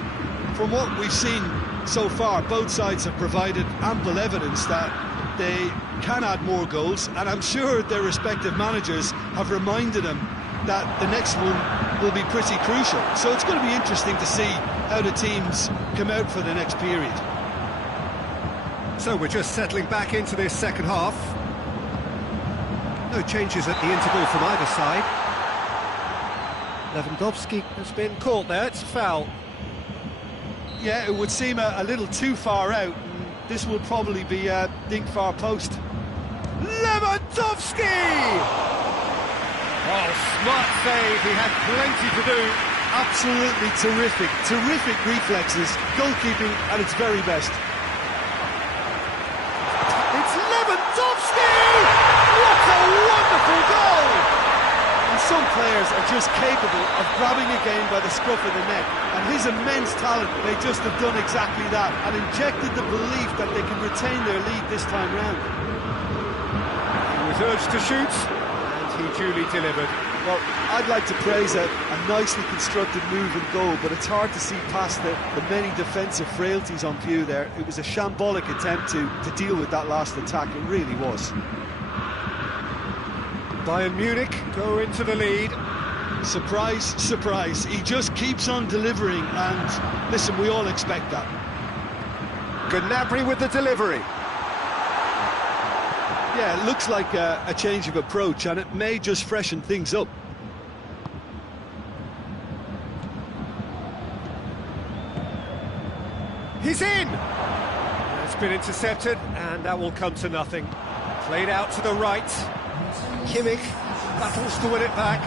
from what we've seen so far, both sides have provided ample evidence that they can add more goals, and I'm sure their respective managers have reminded them that the next one will be pretty crucial. So it's going to be interesting to see how the teams come out for the next period. So we're just settling back into this second half. No changes at the interval from either side. Lewandowski has been caught there, it's a foul. Yeah, it would seem a little too far out. This will probably be a dink far post. Lewandowski! Oh, smart save, he had plenty to do. Absolutely terrific, terrific reflexes, goalkeeping at its very best. It's Lewandowski! What a wonderful goal! And some players are just capable of grabbing a game by the scruff of the neck, and his immense talent may just have done exactly that, and injected the belief that they can retain their lead this time round. He was urged to shoot, he duly delivered. Well, I'd like to praise a nicely constructed move and goal, but it's hard to see past the many defensive frailties on view there. It was a shambolic attempt to deal with that last attack, it really was. Bayern Munich go into the lead. Surprise, surprise, he just keeps on delivering, and listen, we all expect that. Gnabry with the delivery. Yeah, it looks like a change of approach, and it may just freshen things up. He's in! It's been intercepted, and that will come to nothing. Played out to the right. Kimmich battles to win it back.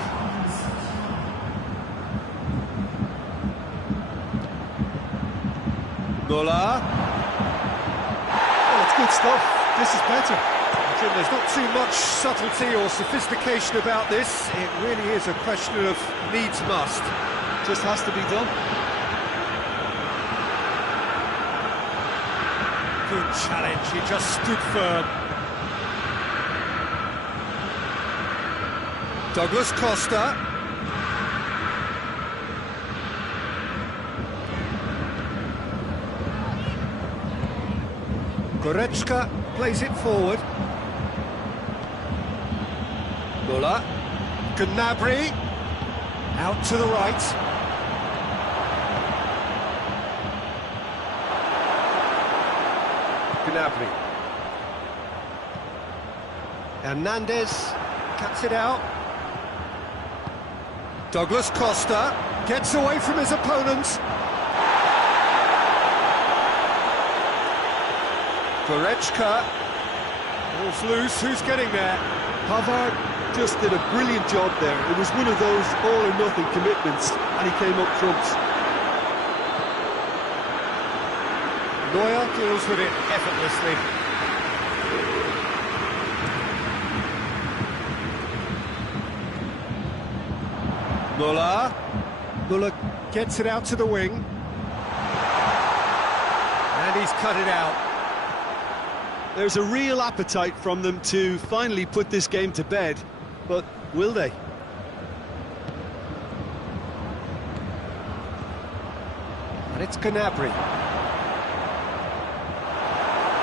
Muller. Oh, it's good stuff. This is better. Jim, there's not too much subtlety or sophistication about this. It really is a question of needs must. Just has to be done. Good challenge, he just stood firm. Douglas Costa. Goretzka plays it forward. Muller. Gnabry, out to the right. Gnabry. Hernandez cuts it out. Douglas Costa gets away from his opponents. Goretzka, ball's loose, who's getting there? Pavard just did a brilliant job there. It was one of those all-or-nothing commitments, and he came up trumps. Neuer deals with it effortlessly. Muller gets it out to the wing. And he's cut it out. There's a real appetite from them to finally put this game to bed, but will they? And it's Gnabry.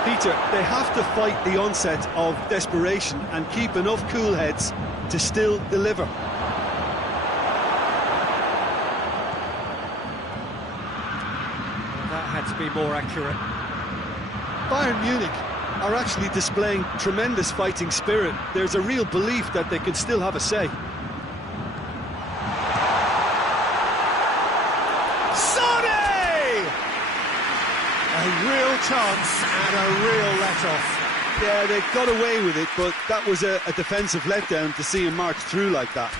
Peter, they have to fight the onset of desperation and keep enough cool heads to still deliver. That had to be more accurate. Bayern Munich are actually displaying tremendous fighting spirit. There's a real belief that they can still have a say. Sonny! A real chance and a real let-off. Yeah, they got away with it, but that was a defensive letdown to see him march through like that.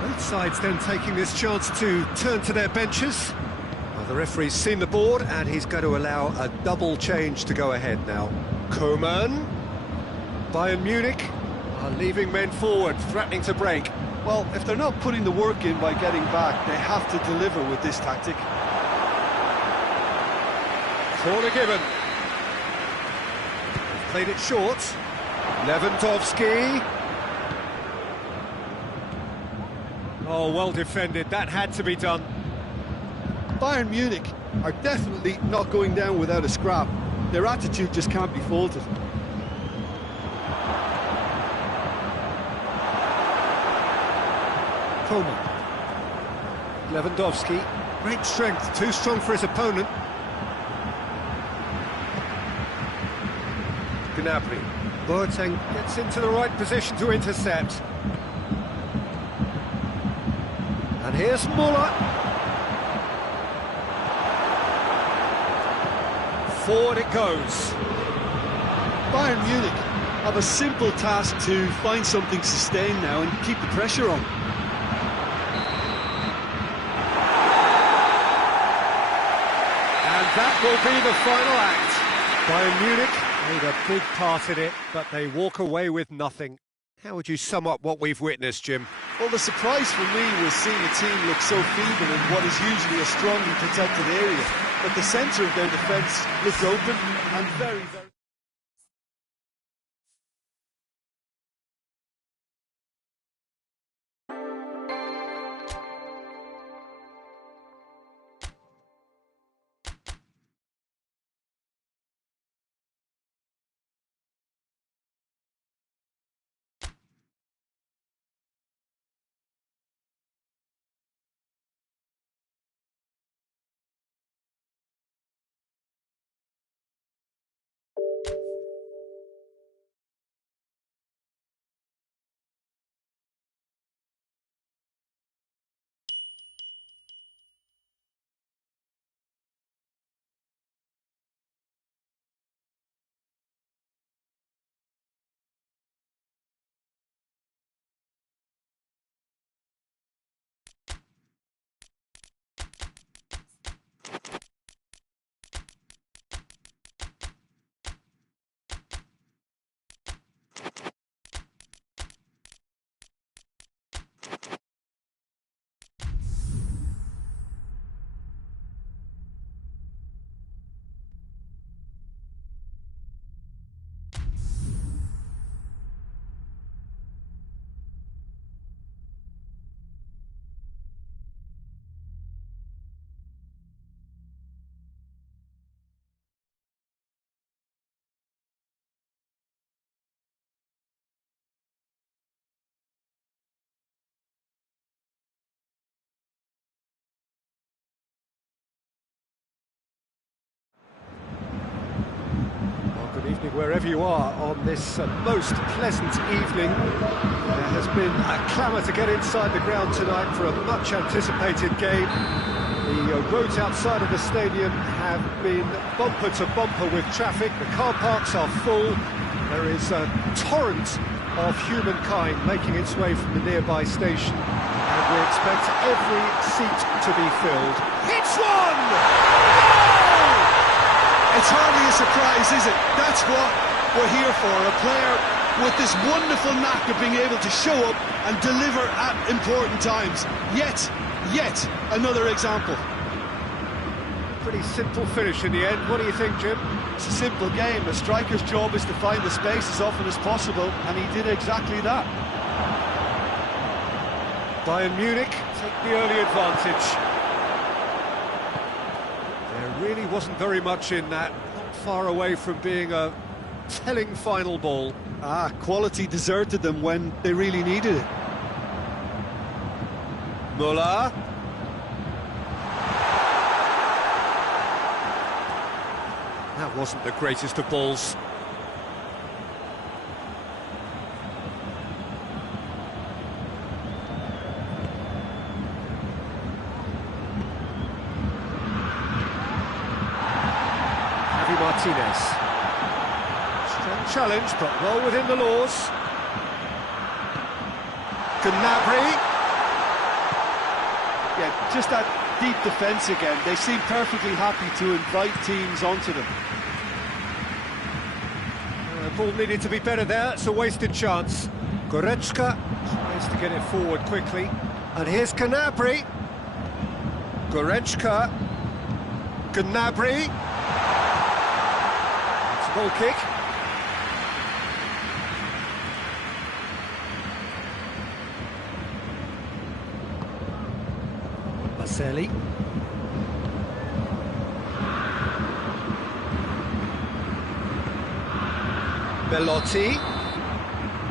Both sides then taking this chance to turn to their benches. Well, the referee's seen the board and he's going to allow a double change to go ahead now. Coman. Bayern Munich are leaving men forward, threatening to break. Well, if they're not putting the work in by getting back, they have to deliver with this tactic. Corner given. They've played it short. Lewandowski. Oh, well defended. That had to be done. Bayern Munich are definitely not going down without a scrap. Their attitude just can't be faulted. Coman. Lewandowski. Great strength. Too strong for his opponent. Gnabry. Boateng gets into the right position to intercept. And here's Muller. Forward it goes. Bayern Munich have a simple task to find something sustained now and keep the pressure on. And that will be the final act. Bayern Munich made a big part in it, but they walk away with nothing. How would you sum up what we've witnessed, Jim? Well, the surprise for me was seeing a team look so feeble in what is usually a strongly protected area. But the centre of their defence looked open and very, very... wherever you are on this most pleasant evening. There has been a clamour to get inside the ground tonight for a much-anticipated game. The roads outside of the stadium have been bumper to bumper with traffic. The car parks are full. There is a torrent of humankind making its way from the nearby station, and we expect every seat to be filled. Hits one! Goal! It's hardly a surprise, is it? That's what we're here for, a player with this wonderful knack of being able to show up and deliver at important times. Yet another example. Pretty simple finish in the end. What do you think, Jim? It's a simple game. A striker's job is to find the space as often as possible, and he did exactly that. Bayern Munich take the early advantage. There really wasn't very much in that, not far away from being a telling final ball. Quality deserted them when they really needed it. Muller. That wasn't the greatest of balls. Javi Martinez. Strong challenge, but well within the laws. Gnabry. Yeah, just that deep defence again. They seem perfectly happy to invite teams onto them. The ball needed to be better there. It's a wasted chance. Goretzka tries to get it forward quickly. And here's Gnabry. Goretzka. Gnabry. It's a goal kick. Baselli.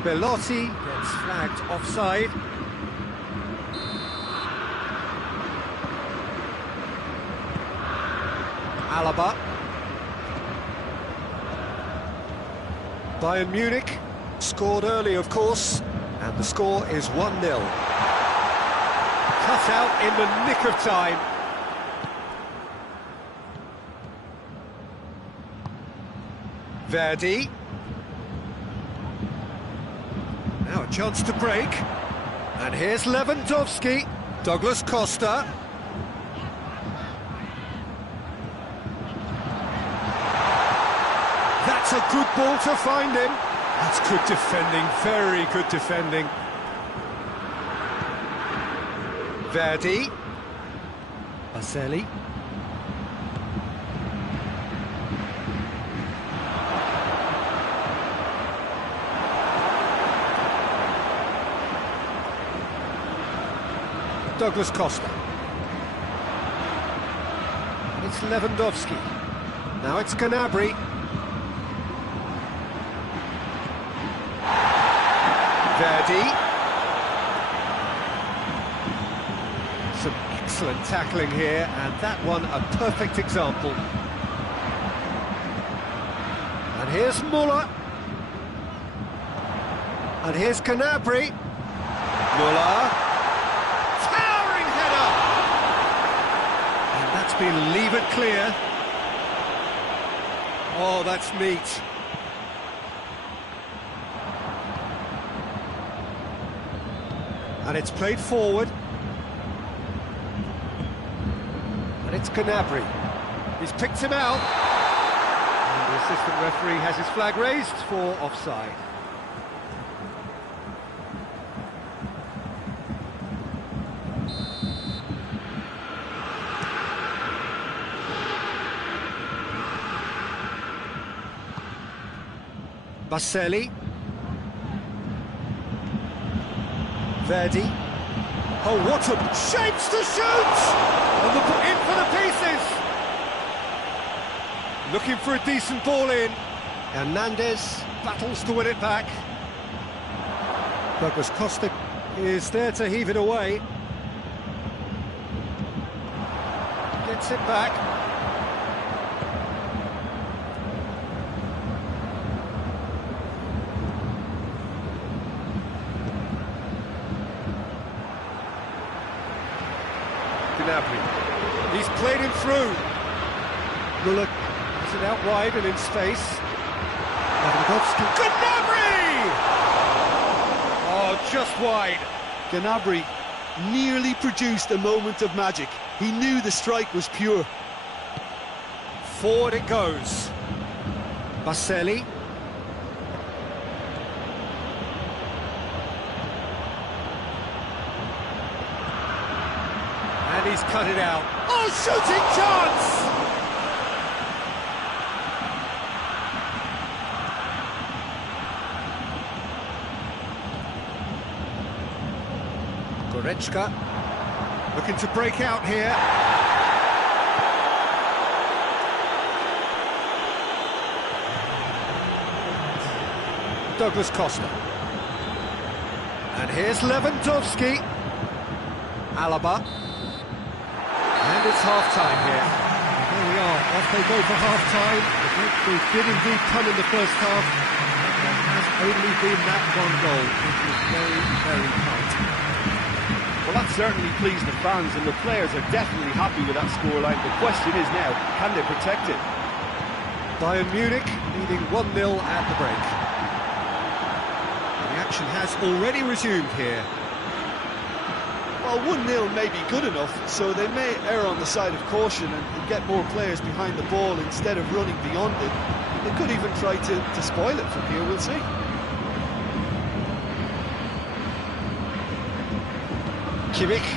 Belotti gets flagged offside. Alaba. Bayern Munich scored early, of course, and the score is 1-0. Cut out in the nick of time. Verdi. Now a chance to break. And here's Lewandowski. Douglas Costa. That's a good ball to find him. That's good defending, very good defending. Verdi. Baselli. Douglas Costa. It's Lewandowski. Now it's Gnabry. Verdi. Some excellent tackling here, and that one a perfect example. And here's Muller. And here's Gnabry. Muller. Towering header! And that's been levered clear. Oh, that's neat. And it's played forward. And it's Gnabry. He's picked him out. And the assistant referee has his flag raised for offside. Baselli. Verdi. Oh, what a shapes to shoot! And in for the pieces! Looking for a decent ball in. Hernandez battles to win it back. Douglas Costa is there to heave it away. Gets it back. Gnabry. He's played him through. Muller has it out wide and in space. Lewandowski. Gnabry! Oh, just wide. Gnabry nearly produced a moment of magic. He knew the strike was pure. Forward it goes. Baselli. And he's cut it out. Oh, shooting chance! Goretzka looking to break out here. Douglas Costa. And here's Lewandowski. Alaba. And it's half-time here. There we are, off they go for half-time. They did indeed come in the first half. There has only been that one goal, which is very, very tight. Well, that certainly pleased the fans, and the players are definitely happy with that scoreline. The question is now, can they protect it? Bayern Munich leading 1-0 at the break. The action has already resumed here. Well, 1-0 may be good enough, so they may err on the side of caution and get more players behind the ball instead of running beyond it. They could even try to spoil it from here, we'll see. Kimmich.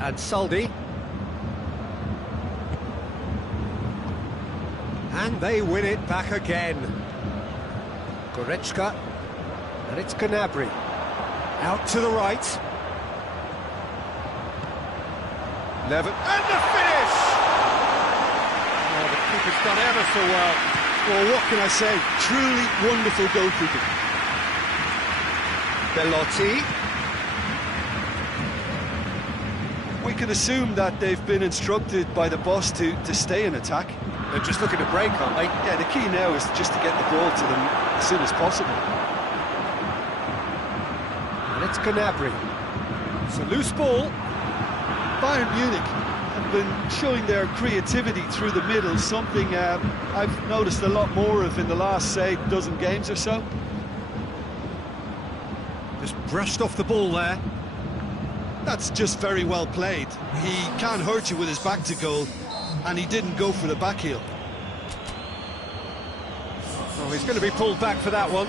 And Saldi. And they win it back again. Goretzka. And it's Gnabry. Out to the right. Levin. And the finish! Oh, the keeper's done ever so well. Well, what can I say? Truly wonderful goalkeeping. Belotti. We can assume that they've been instructed by the boss to stay in attack. They're just looking to break, aren't they? Yeah, the key now is just to get the ball to them as soon as possible. And it's Gnabry. It's a loose ball. Bayern Munich have been showing their creativity through the middle, something I've noticed a lot more of in the last, say, dozen games or so. Just brushed off the ball there. That's just very well played. He can't hurt you with his back to goal, and he didn't go for the back heel. Oh, he's going to be pulled back for that one.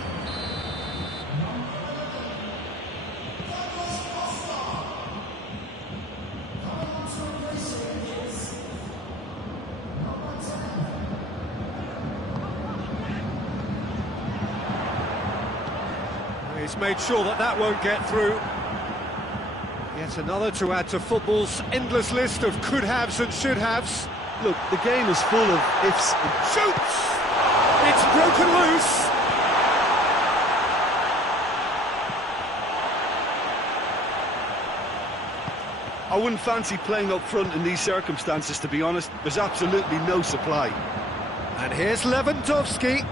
He's made sure that won't get through. Yet another to add to football's endless list of could-haves and should-haves. Look, the game is full of ifs. Shoots! It's broken loose! I wouldn't fancy playing up front in these circumstances, to be honest. There's absolutely no supply. And here's Lewandowski.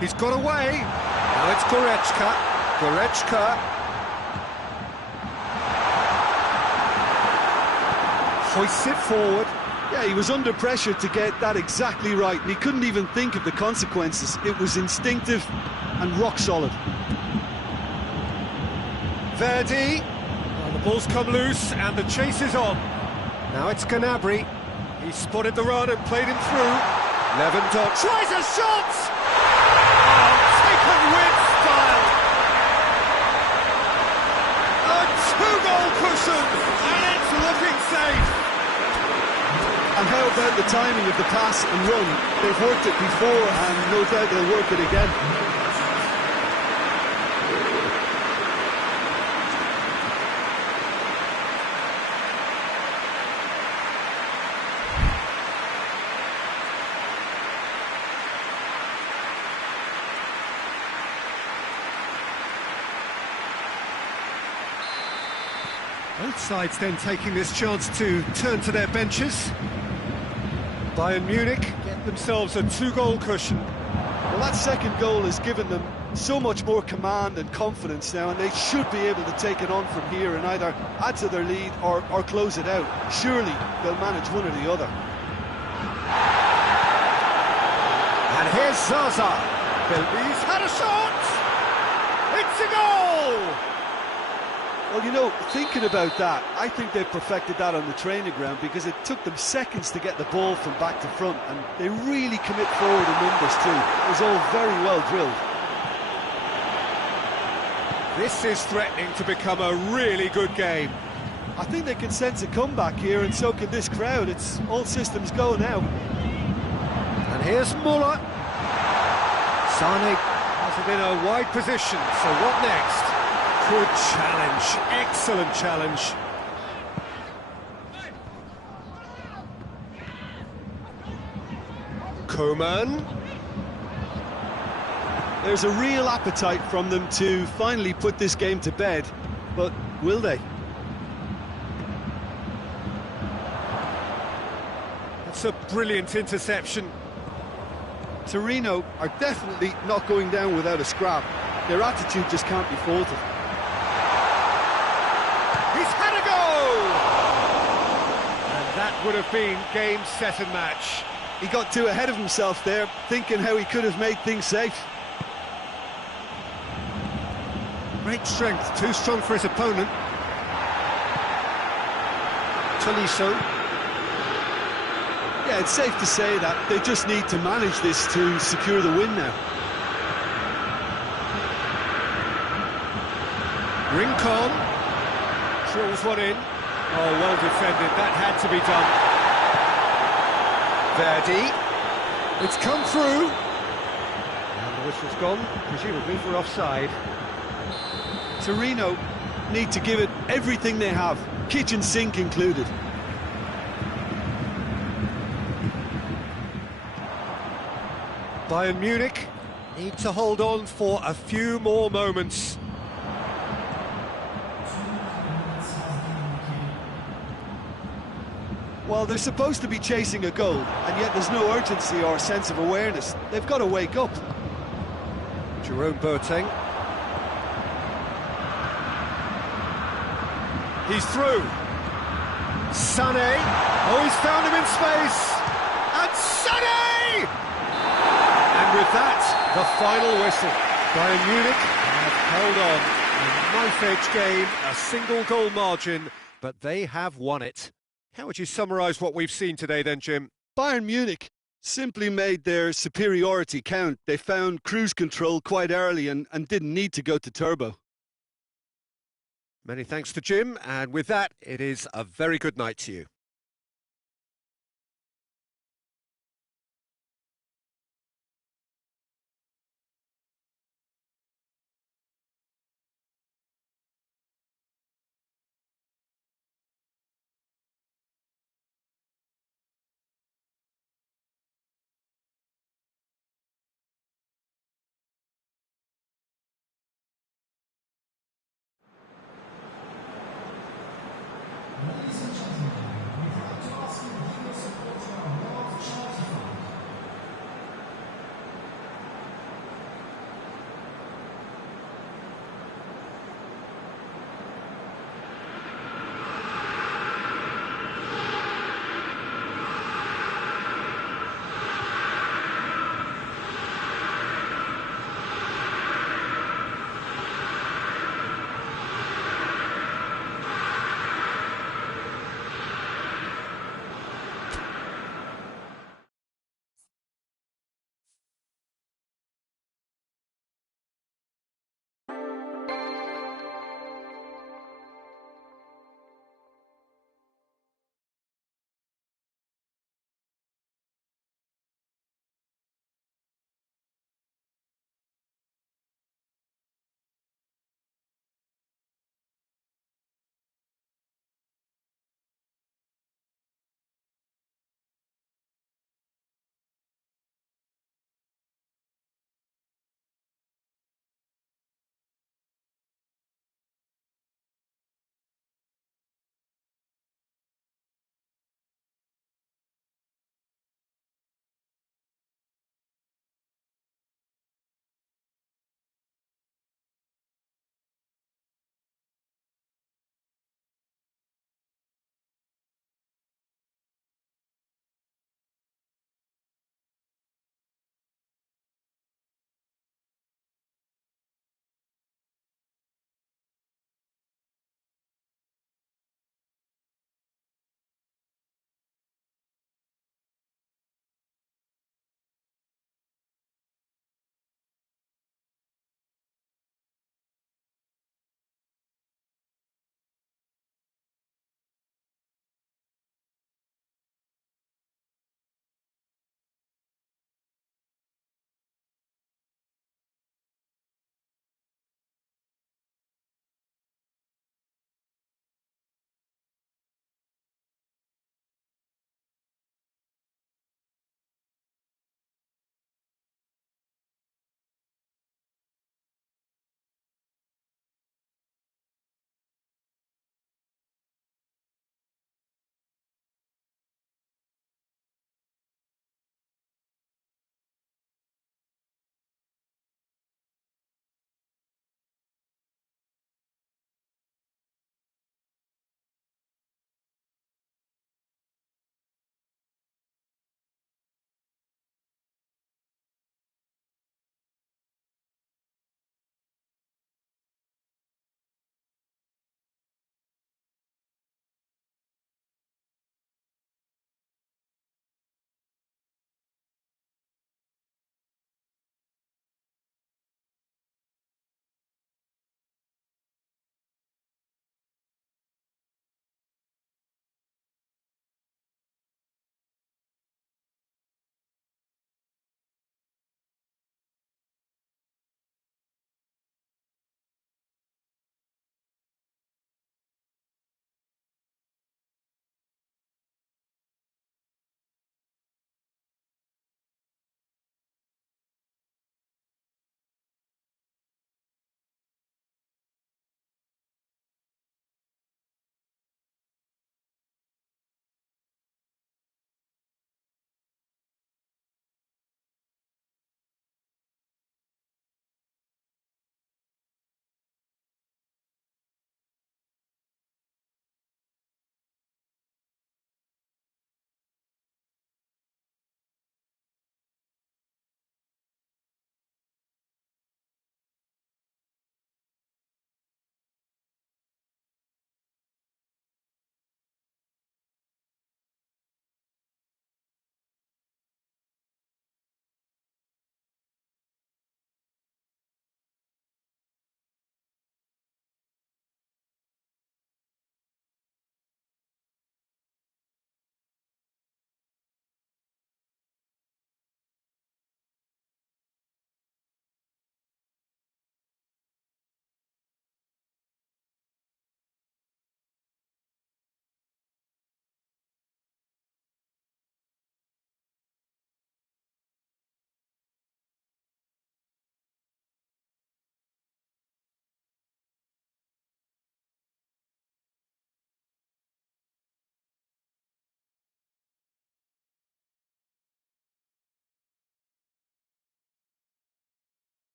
He's got away. Now it's Goretzka. Goretzka. Hoists it forward. Yeah, he was under pressure to get that exactly right, and he couldn't even think of the consequences. It was instinctive and rock solid. Verdi. Well, the ball's come loose and the chase is on. Now it's Gnabry. He spotted the run and played him through. Lewandowski tries a shot! Oh, taken with style. A two-goal cushion, and it's looking safe. And how about the timing of the pass and run? They've worked it before, and no doubt they'll work it again. Both sides then taking this chance to turn to their benches. Bayern Munich get themselves a two-goal cushion. Well, that second goal has given them so much more command and confidence now, and they should be able to take it on from here and either add to their lead or close it out. Surely they'll manage one or the other. And here's Zaza. He's had a shot! It's a goal! Well, you know, thinking about that, I think they've perfected that on the training ground, because it took them seconds to get the ball from back to front, and they really commit forward in numbers too. It was all very well drilled. This is threatening to become a really good game. I think they can sense a comeback here, and so can this crowd. It's all systems go now. And here's Muller. Sane has it in a wide position, so what next? Good challenge, excellent challenge. Koeman. There's a real appetite from them to finally put this game to bed, but will they? That's a brilliant interception. Torino are definitely not going down without a scrap. Their attitude just can't be faulted. He's had a goal! And that would have been game, set and match. He got too ahead of himself there, thinking how he could have made things safe. Great strength, too strong for his opponent. Tolisso. Yeah, it's safe to say that they just need to manage this to secure the win now. Rincon drills one in. Oh, well defended, that had to be done. Verdi. It's come through. And the whistle's gone, presumably for offside. Torino need to give it everything they have, kitchen sink included. Bayern Munich need to hold on for a few more moments. Well, they're supposed to be chasing a goal, and yet there's no urgency or sense of awareness. They've got to wake up. Jerome Boateng. He's through. Sané. Oh, he's found him in space. And Sané! And with that, the final whistle. Bayern Munich have held on. A knife-edge game, a single goal margin, but they have won it. How would you summarise what we've seen today then, Jim? Bayern Munich simply made their superiority count. They found cruise control quite early and didn't need to go to turbo. Many thanks to Jim, and with that, it is a very good night to you.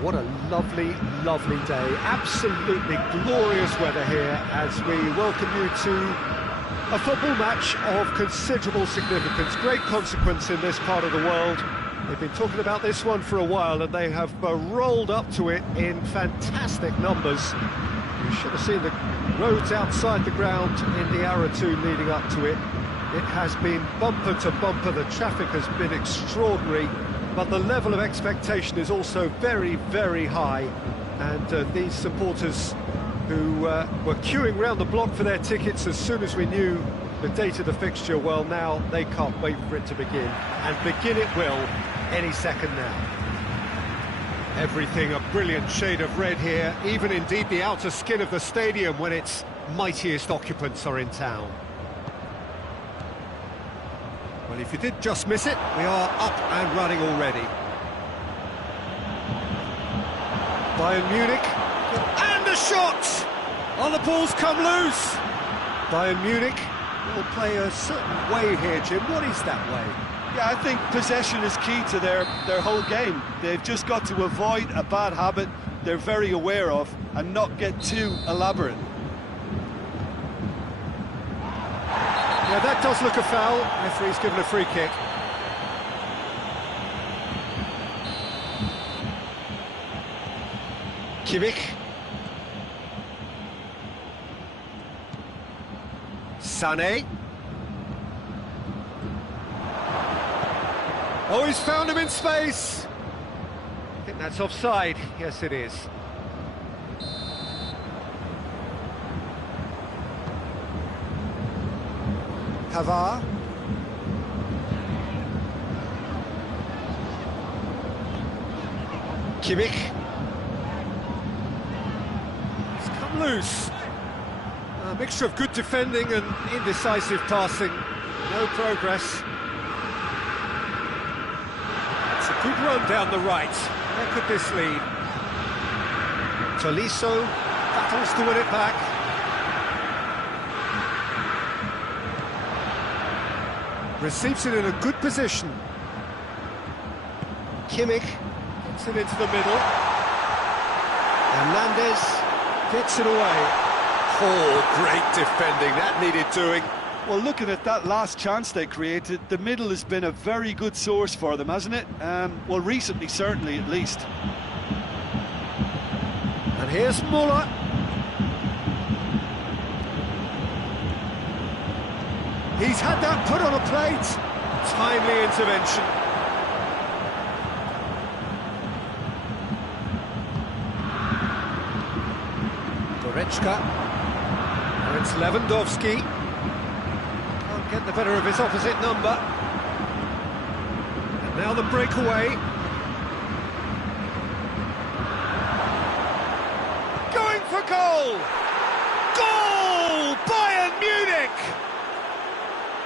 What a lovely, lovely day. Absolutely glorious weather here as we welcome you to a football match of considerable significance, great consequence in this part of the world. They've been talking about this one for a while and they have rolled up to it in fantastic numbers. You should have seen the roads outside the ground in the hour or two leading up to it. It has been bumper to bumper, the traffic has been extraordinary, but the level of expectation is also very, very high. And these supporters who were queuing round the block for their tickets as soon as we knew the date of the fixture, well, now they can't wait for it to begin. And begin it will any second now. Everything a brilliant shade of red here, even indeed the outer skin of the stadium when its mightiest occupants are in town. Well, if you did just miss it, we are up and running already. Bayern Munich, and a shot! Oh, the ball's come loose! Bayern Munich will play a certain way here, Jim. What is that way? Yeah, I think possession is key to their whole game. They've just got to avoid a bad habit they're very aware of and not get too elaborate. Yeah, that does look a foul. Referee's given a free kick. Kimmich. Sané. Oh, he's found him in space. I think that's offside. Yes, it is. Pavard. Kimmich. It's come loose. A mixture of good defending and indecisive passing. No progress. It's a good run down the right. Where could this lead? Tolisso battles to win it back. Receives it in a good position. Kimmich gets it into the middle. Hernandez gets it away. Oh, great defending, that needed doing. Well, looking at that last chance they created, the middle has been a very good source for them, hasn't it? Well, recently, certainly, at least. And here's Muller. He's had that put on a plate. Timely intervention. Goretzka. And it's Lewandowski. Can't get the better of his opposite number. And now the breakaway. Going for goal! Goal! Bayern Munich!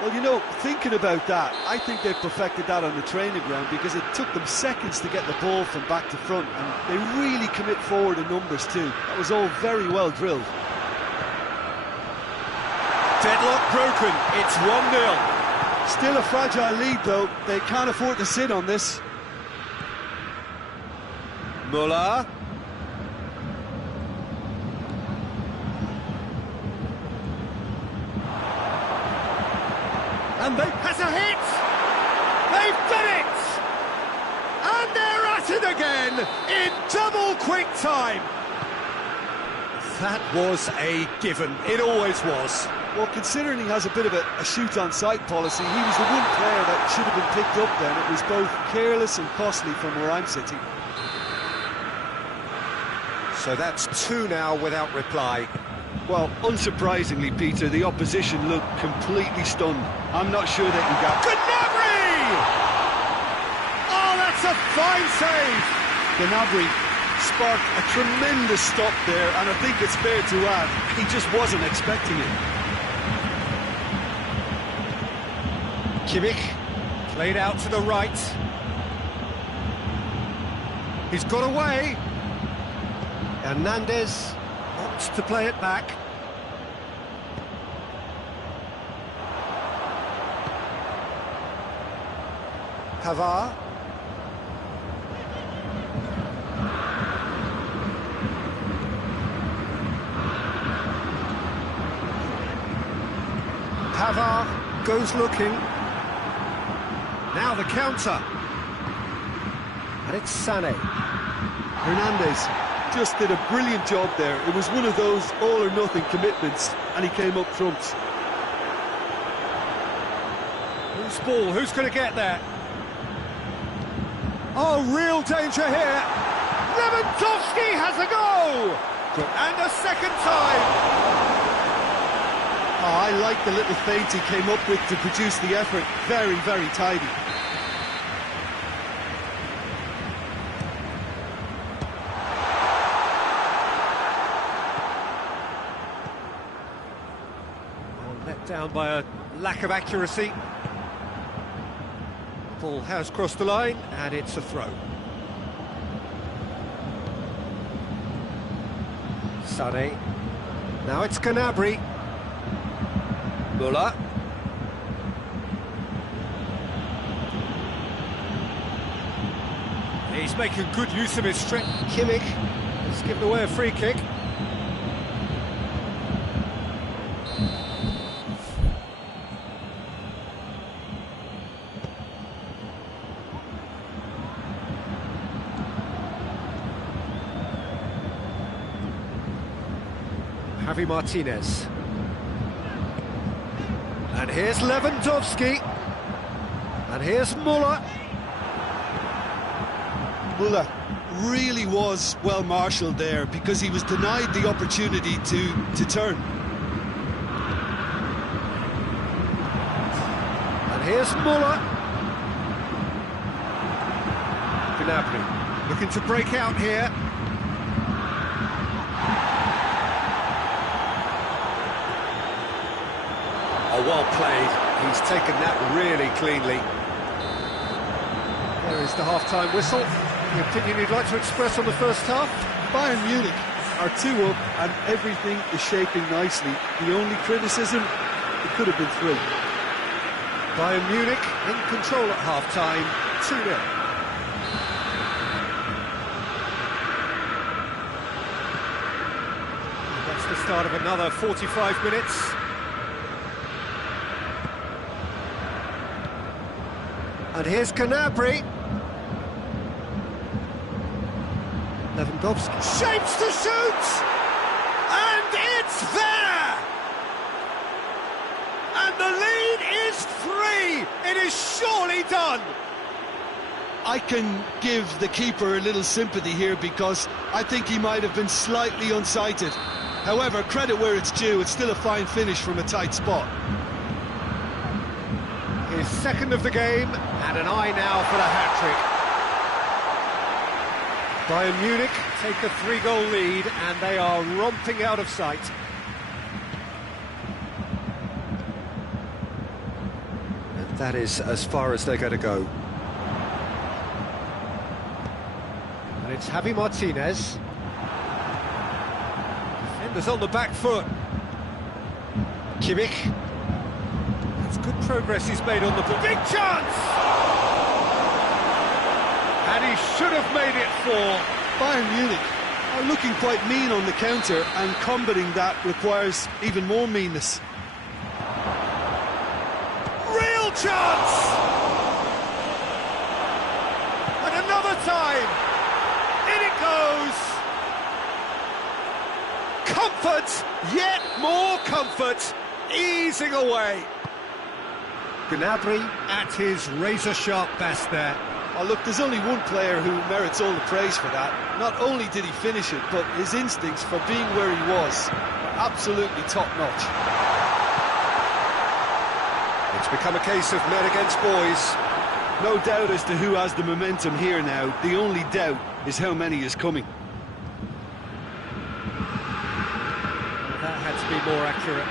Well, you know, thinking about that, I think they've perfected that on the training ground because it took them seconds to get the ball from back to front, and they really commit forward in numbers too. That was all very well drilled. Deadlock broken, it's 1-0. Still a fragile lead though, they can't afford to sit on this. Muller. And has a hit! They've done it! And they're at it again in double quick time! That was a given, it always was. Well, considering he has a bit of a shoot-on-sight policy, he was the one player that should have been picked up then. It was both careless and costly from where I'm sitting. So that's 2 now without reply. Well, unsurprisingly, Peter, the opposition looked completely stunned. I'm not sure they can get... Gnabry! Oh, that's a fine save! Gnabry sparked a tremendous stop there, and I think it's fair to add, he just wasn't expecting it. Kimmich, played out to the right. He's got away. Hernandez opts to play it back. Pavard. Pavard goes looking. Now the counter. And it's Sané. Hernandez just did a brilliant job there. It was one of those all-or-nothing commitments, and he came up trumps. Who's ball? Who's going to get there? Oh, real danger here. Lewandowski has a go! And a second time. Oh, I like the little feint he came up with to produce the effort. Very, very tidy. Let down by a lack of accuracy. Ball has crossed the line, and it's a throw. Sané. Now it's Gnabry. Müller. He's making good use of his strength. Kimmich has given away a free kick. Javi Martinez. And here's Lewandowski. And here's Müller. Müller really was well marshalled there because he was denied the opportunity to turn. And here's Müller. Gnabry looking to break out here. Oh, well played. He's taken that really cleanly. There is the half-time whistle. The opinion you'd like to express on the first half? Bayern Munich are 2 up and everything is shaping nicely. The only criticism, it could have been 3. Bayern Munich in control at half-time, 2-0. That's the start of another 45 minutes. And here's Gnabry. Lewandowski shapes to shoot! And it's there! And the lead is 3! It is surely done! I can give the keeper a little sympathy here because I think he might have been slightly unsighted. However, credit where it's due, it's still a fine finish from a tight spot. His second of the game, and an eye now for the hat-trick. Bayern Munich take a 3-goal lead, and they are romping out of sight. And that is as far as they're going to go. And it's Javi Martinez. Defenders on the back foot. Kimmich. Good progress he's made on the ball. Big chance! And he should have made it 4. Bayern Munich are looking quite mean on the counter, and combating that requires even more meanness. Real chance! And another time! In it goes! Comfort! Yet more comfort! Easing away! Gnabry at his razor-sharp best there. Oh, look, there's only one player who merits all the praise for that. Not only did he finish it, but his instincts for being where he was were absolutely top-notch. It's become a case of men against boys. No doubt as to who has the momentum here now. The only doubt is how many is coming. That had to be more accurate.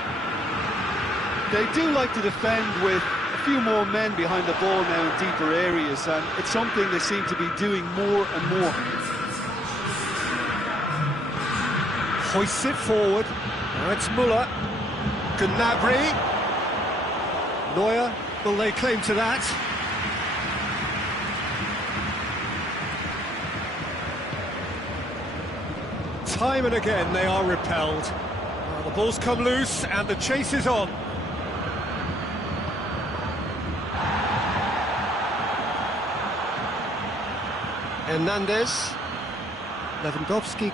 They do like to defend with a few more men behind the ball now in deeper areas, and it's something they seem to be doing more and more. Hoists it forward. Now it's Müller. Gnabry. Neuer will lay claim to that. Time and again they are repelled. Well, the ball's come loose and the chase is on. Hernandez. Lewandowski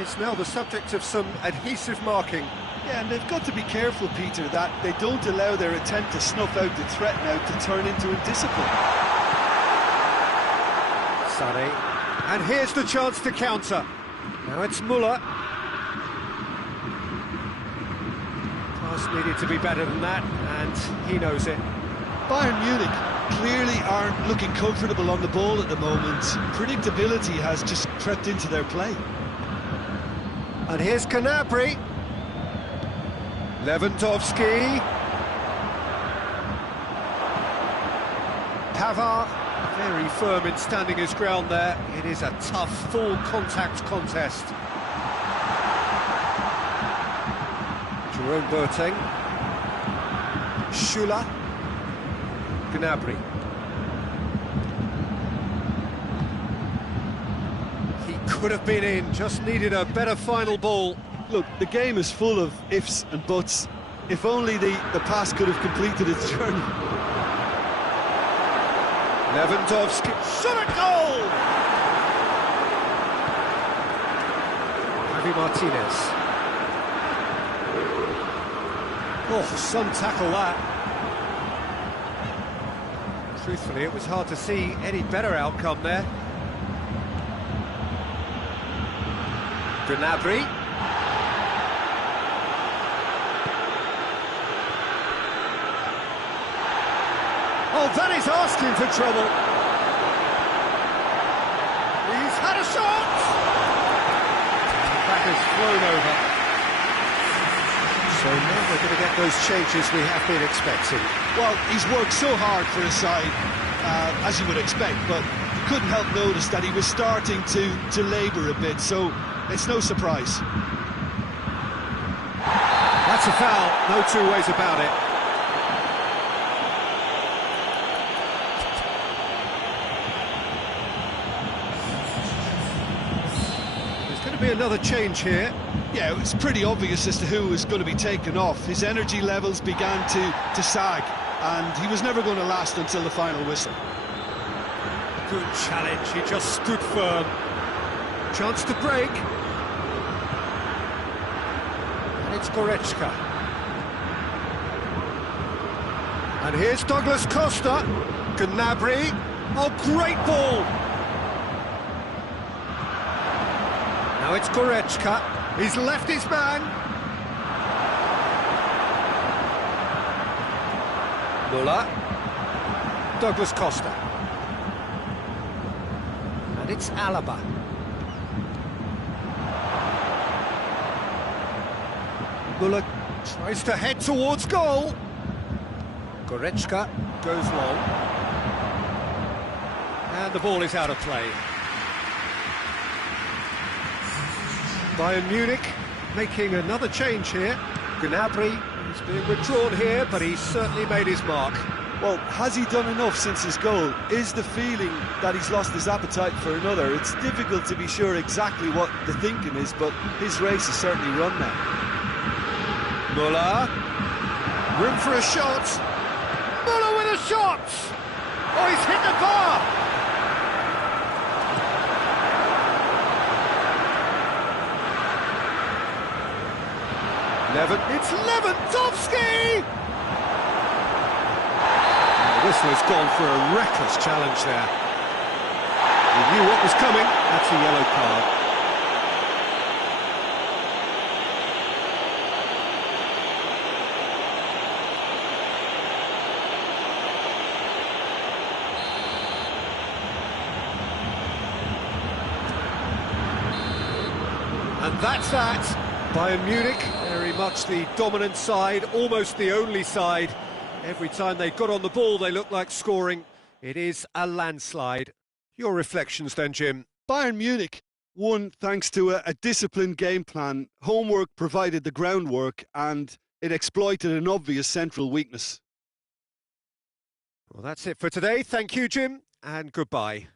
is now the subject of some adhesive marking. Yeah, and they've got to be careful, Peter, that they don't allow their attempt to snuff out the threat now to turn into indiscipline. Sané. And here's the chance to counter. Now it's Muller. Pass needed to be better than that, and he knows it. Bayern Munich clearly aren't looking comfortable on the ball at the moment. Predictability has just crept into their play. And here's Gnabry. Lewandowski. Pavard, very firm in standing his ground there. It is a tough, full-contact contest. Jerome Boateng. Schüller. Gnabry. He could have been in, just needed a better final ball. Look, the game is full of ifs and buts. If only the pass could have completed its journey. Lewandowski, shot at goal! Javi Martinez. Oh, some tackle that. Truthfully, it was hard to see any better outcome there. Gnabry. Oh, that is asking for trouble. He's had a shot! That has flown over. So now we're going to get those changes we have been expecting. Well, he's worked so hard for his side, as you would expect, but you couldn't help notice that he was starting to labour a bit, so it's no surprise. That's a foul, no two ways about it. There's going to be another change here. Yeah, it was pretty obvious as to who was going to be taken off. His energy levels began to sag, and he was never going to last until the final whistle. Good challenge, he just stood firm. Chance to break. And it's Goretzka. And here's Douglas Costa. Gnabry. Oh, great ball! Now it's Goretzka. He's left his man. Muller. Douglas Costa. And it's Alaba. Muller tries to head towards goal. Goretzka goes long. And the ball is out of play. Bayern Munich making another change here. Gnabry is being withdrawn here, but he's certainly made his mark. Well, has he done enough since his goal? Is the feeling that he's lost his appetite for another? It's difficult to be sure exactly what the thinking is, but his race is certainly run now. Muller. Room for a shot. Muller with a shot! Oh, he's hit the bar! It's Lewandowski! The whistle has gone for a reckless challenge there. He knew what was coming. That's a yellow card. And that's that. Bayern Munich, very much the dominant side, almost the only side. Every time they got on the ball, they looked like scoring. It is a landslide. Your reflections then, Jim? Bayern Munich won thanks to a disciplined game plan. Homework provided the groundwork, and it exploited an obvious central weakness. Well, that's it for today. Thank you, Jim, and goodbye.